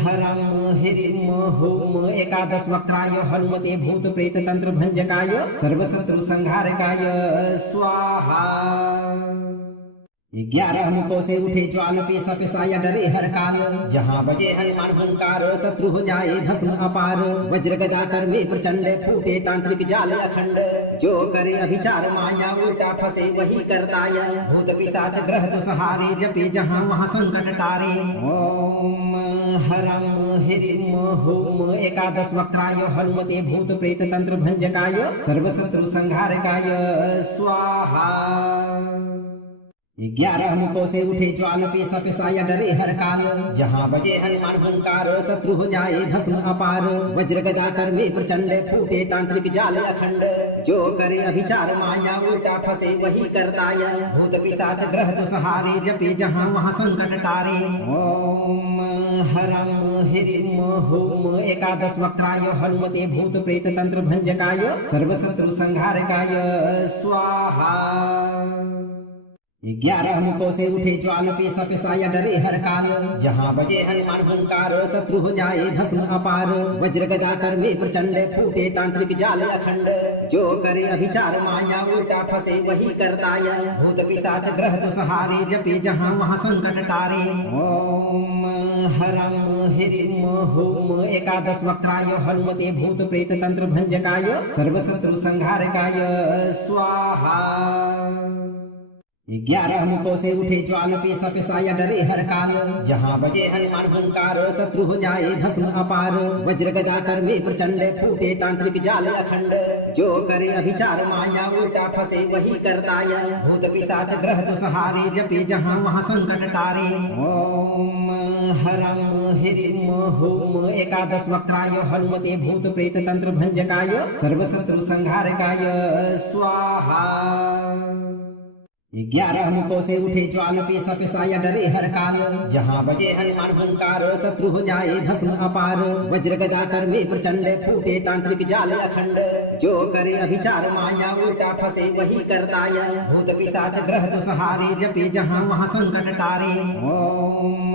हरम हिरिम हुम एकादश वक्त्राय हनुमते भूत प्रेत तंत्र भंजकाय सर्वशत्रु संहारकाय स्वाहा। 11 मुखों से उठे ज्वाल पेशा पेशाया डरे हर काल। जहाँ बजे हनुमान हुंकार शत्रु हो जाए भस्म अपार। वज्र गदा कर में प्रचंड फूटे तांत्रिक जाल अखंड। जो करे अभिचार माया उल्टा फंसे वही करताय। भूत पिशाच ग्रह तो सहारे जपे जहाँ वहाँ संकट टारे। ओम हरम हिरिम हुम एकादश वक्त्राय हनुमते भूत प्रेत तंत्र भंजकाय सर्वशत्रु संहारकाय स्वाहा। 11 मुखों से उठे ज्वाल पेशा पेशाया डरे हर काल। जहाँ बजे हनुमान हुंकार शत्रु हो जाए भस्म अपार। वज्र गदा कर में प्रचंड फूटे तांत्रिक जाल अखंड। जो करे अभिचार माया उल्टा फंसे वही करताय। भूत पिशाच ग्रह तो सहारे जपे जहाँ वहाँ संकट टारे। ओम हरम हिरिम हुम एकादश वक्त्राय हनुमते भूत प्रेत तंत्र भंजकाय सर्वशत्रु संहारकाय स्वाहा। 11 मुखों से उठे ज्वाल पेशा पेशाया डरे हर काल। जहाँ बजे हनुमान हुंकार शत्रु हो जाए भस्म अपार। वज्र गदा कर में प्रचंड फूटे तांत्रिक जाल अखंड। जो करे अभिचार माया उल्टा फंसे वही करताय। भूत पिशाच ग्रह तो सहारे जपे जहाँ वहाँ संकट टारे। ओम हरम हिरिम हुम एकादश वक्त्राय हनुमते भूत प्रेत तंत्र भंजकाय सर्वशत्रु संहारकाय स्वाहा। 11 मुखों से उठे ज्वाल पेशा पेशाया डरे हर काल। जहाँ बजे हनुमान हुंकार शत्रु हो जाए भस्म अपार। वज्र गदा कर में प्रचंड फूटे तांत्रिक जाल अखंड। जो करे अभिचार माया उल्टा फंसे वही करताय। भूत पिशाच ग्रह तो सहारे जपे जहाँ वहाँ संकट टारे। ओम हरम हिरिम हुम एकादश वक्त्राय हनुमते भूत प्रेत तंत्र भंजकाय सर्वशत्रु संहारकाय स्वाहा। 11 मुखों से उठे ज्वाल पेशा पेशाया डरे हर काल। जहाँ बजे हनुमान हुंकार शत्रु हो जाए भस्म अपार। वज्र गदा कर में प्रचंड फूटे तांत्रिक जाल अखंड। जो करे अभिचार माया उल्टा फंसे वही करताय। भूत पिशाच ग्रह तो सहारे जपे जहाँ वहाँ संकट टारे। ओम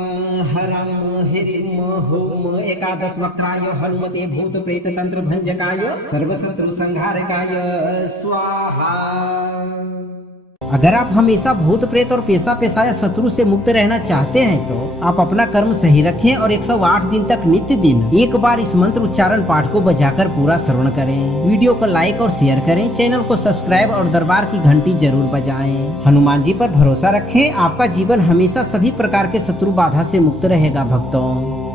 हरम हिरिम हुम एकादश वक्त्राय हनुमते भूत प्रेत तंत्र भंजकाय सर्वशत्रु संहारकाय स्वाहा। अगर आप हमेशा भूत प्रेत और पेशा पेशाया शत्रु से मुक्त रहना चाहते हैं तो आप अपना कर्म सही रखें और 108 दिन तक नित्य दिन एक बार इस मंत्र उच्चारण पाठ को बजाकर पूरा श्रवण करें। वीडियो को लाइक और शेयर करें, चैनल को सब्सक्राइब और दरबार की घंटी जरूर बजाएं। हनुमान जी पर भरोसा रखें, आपका जीवन हमेशा सभी प्रकार के शत्रु बाधा से मुक्त रहेगा भक्तों।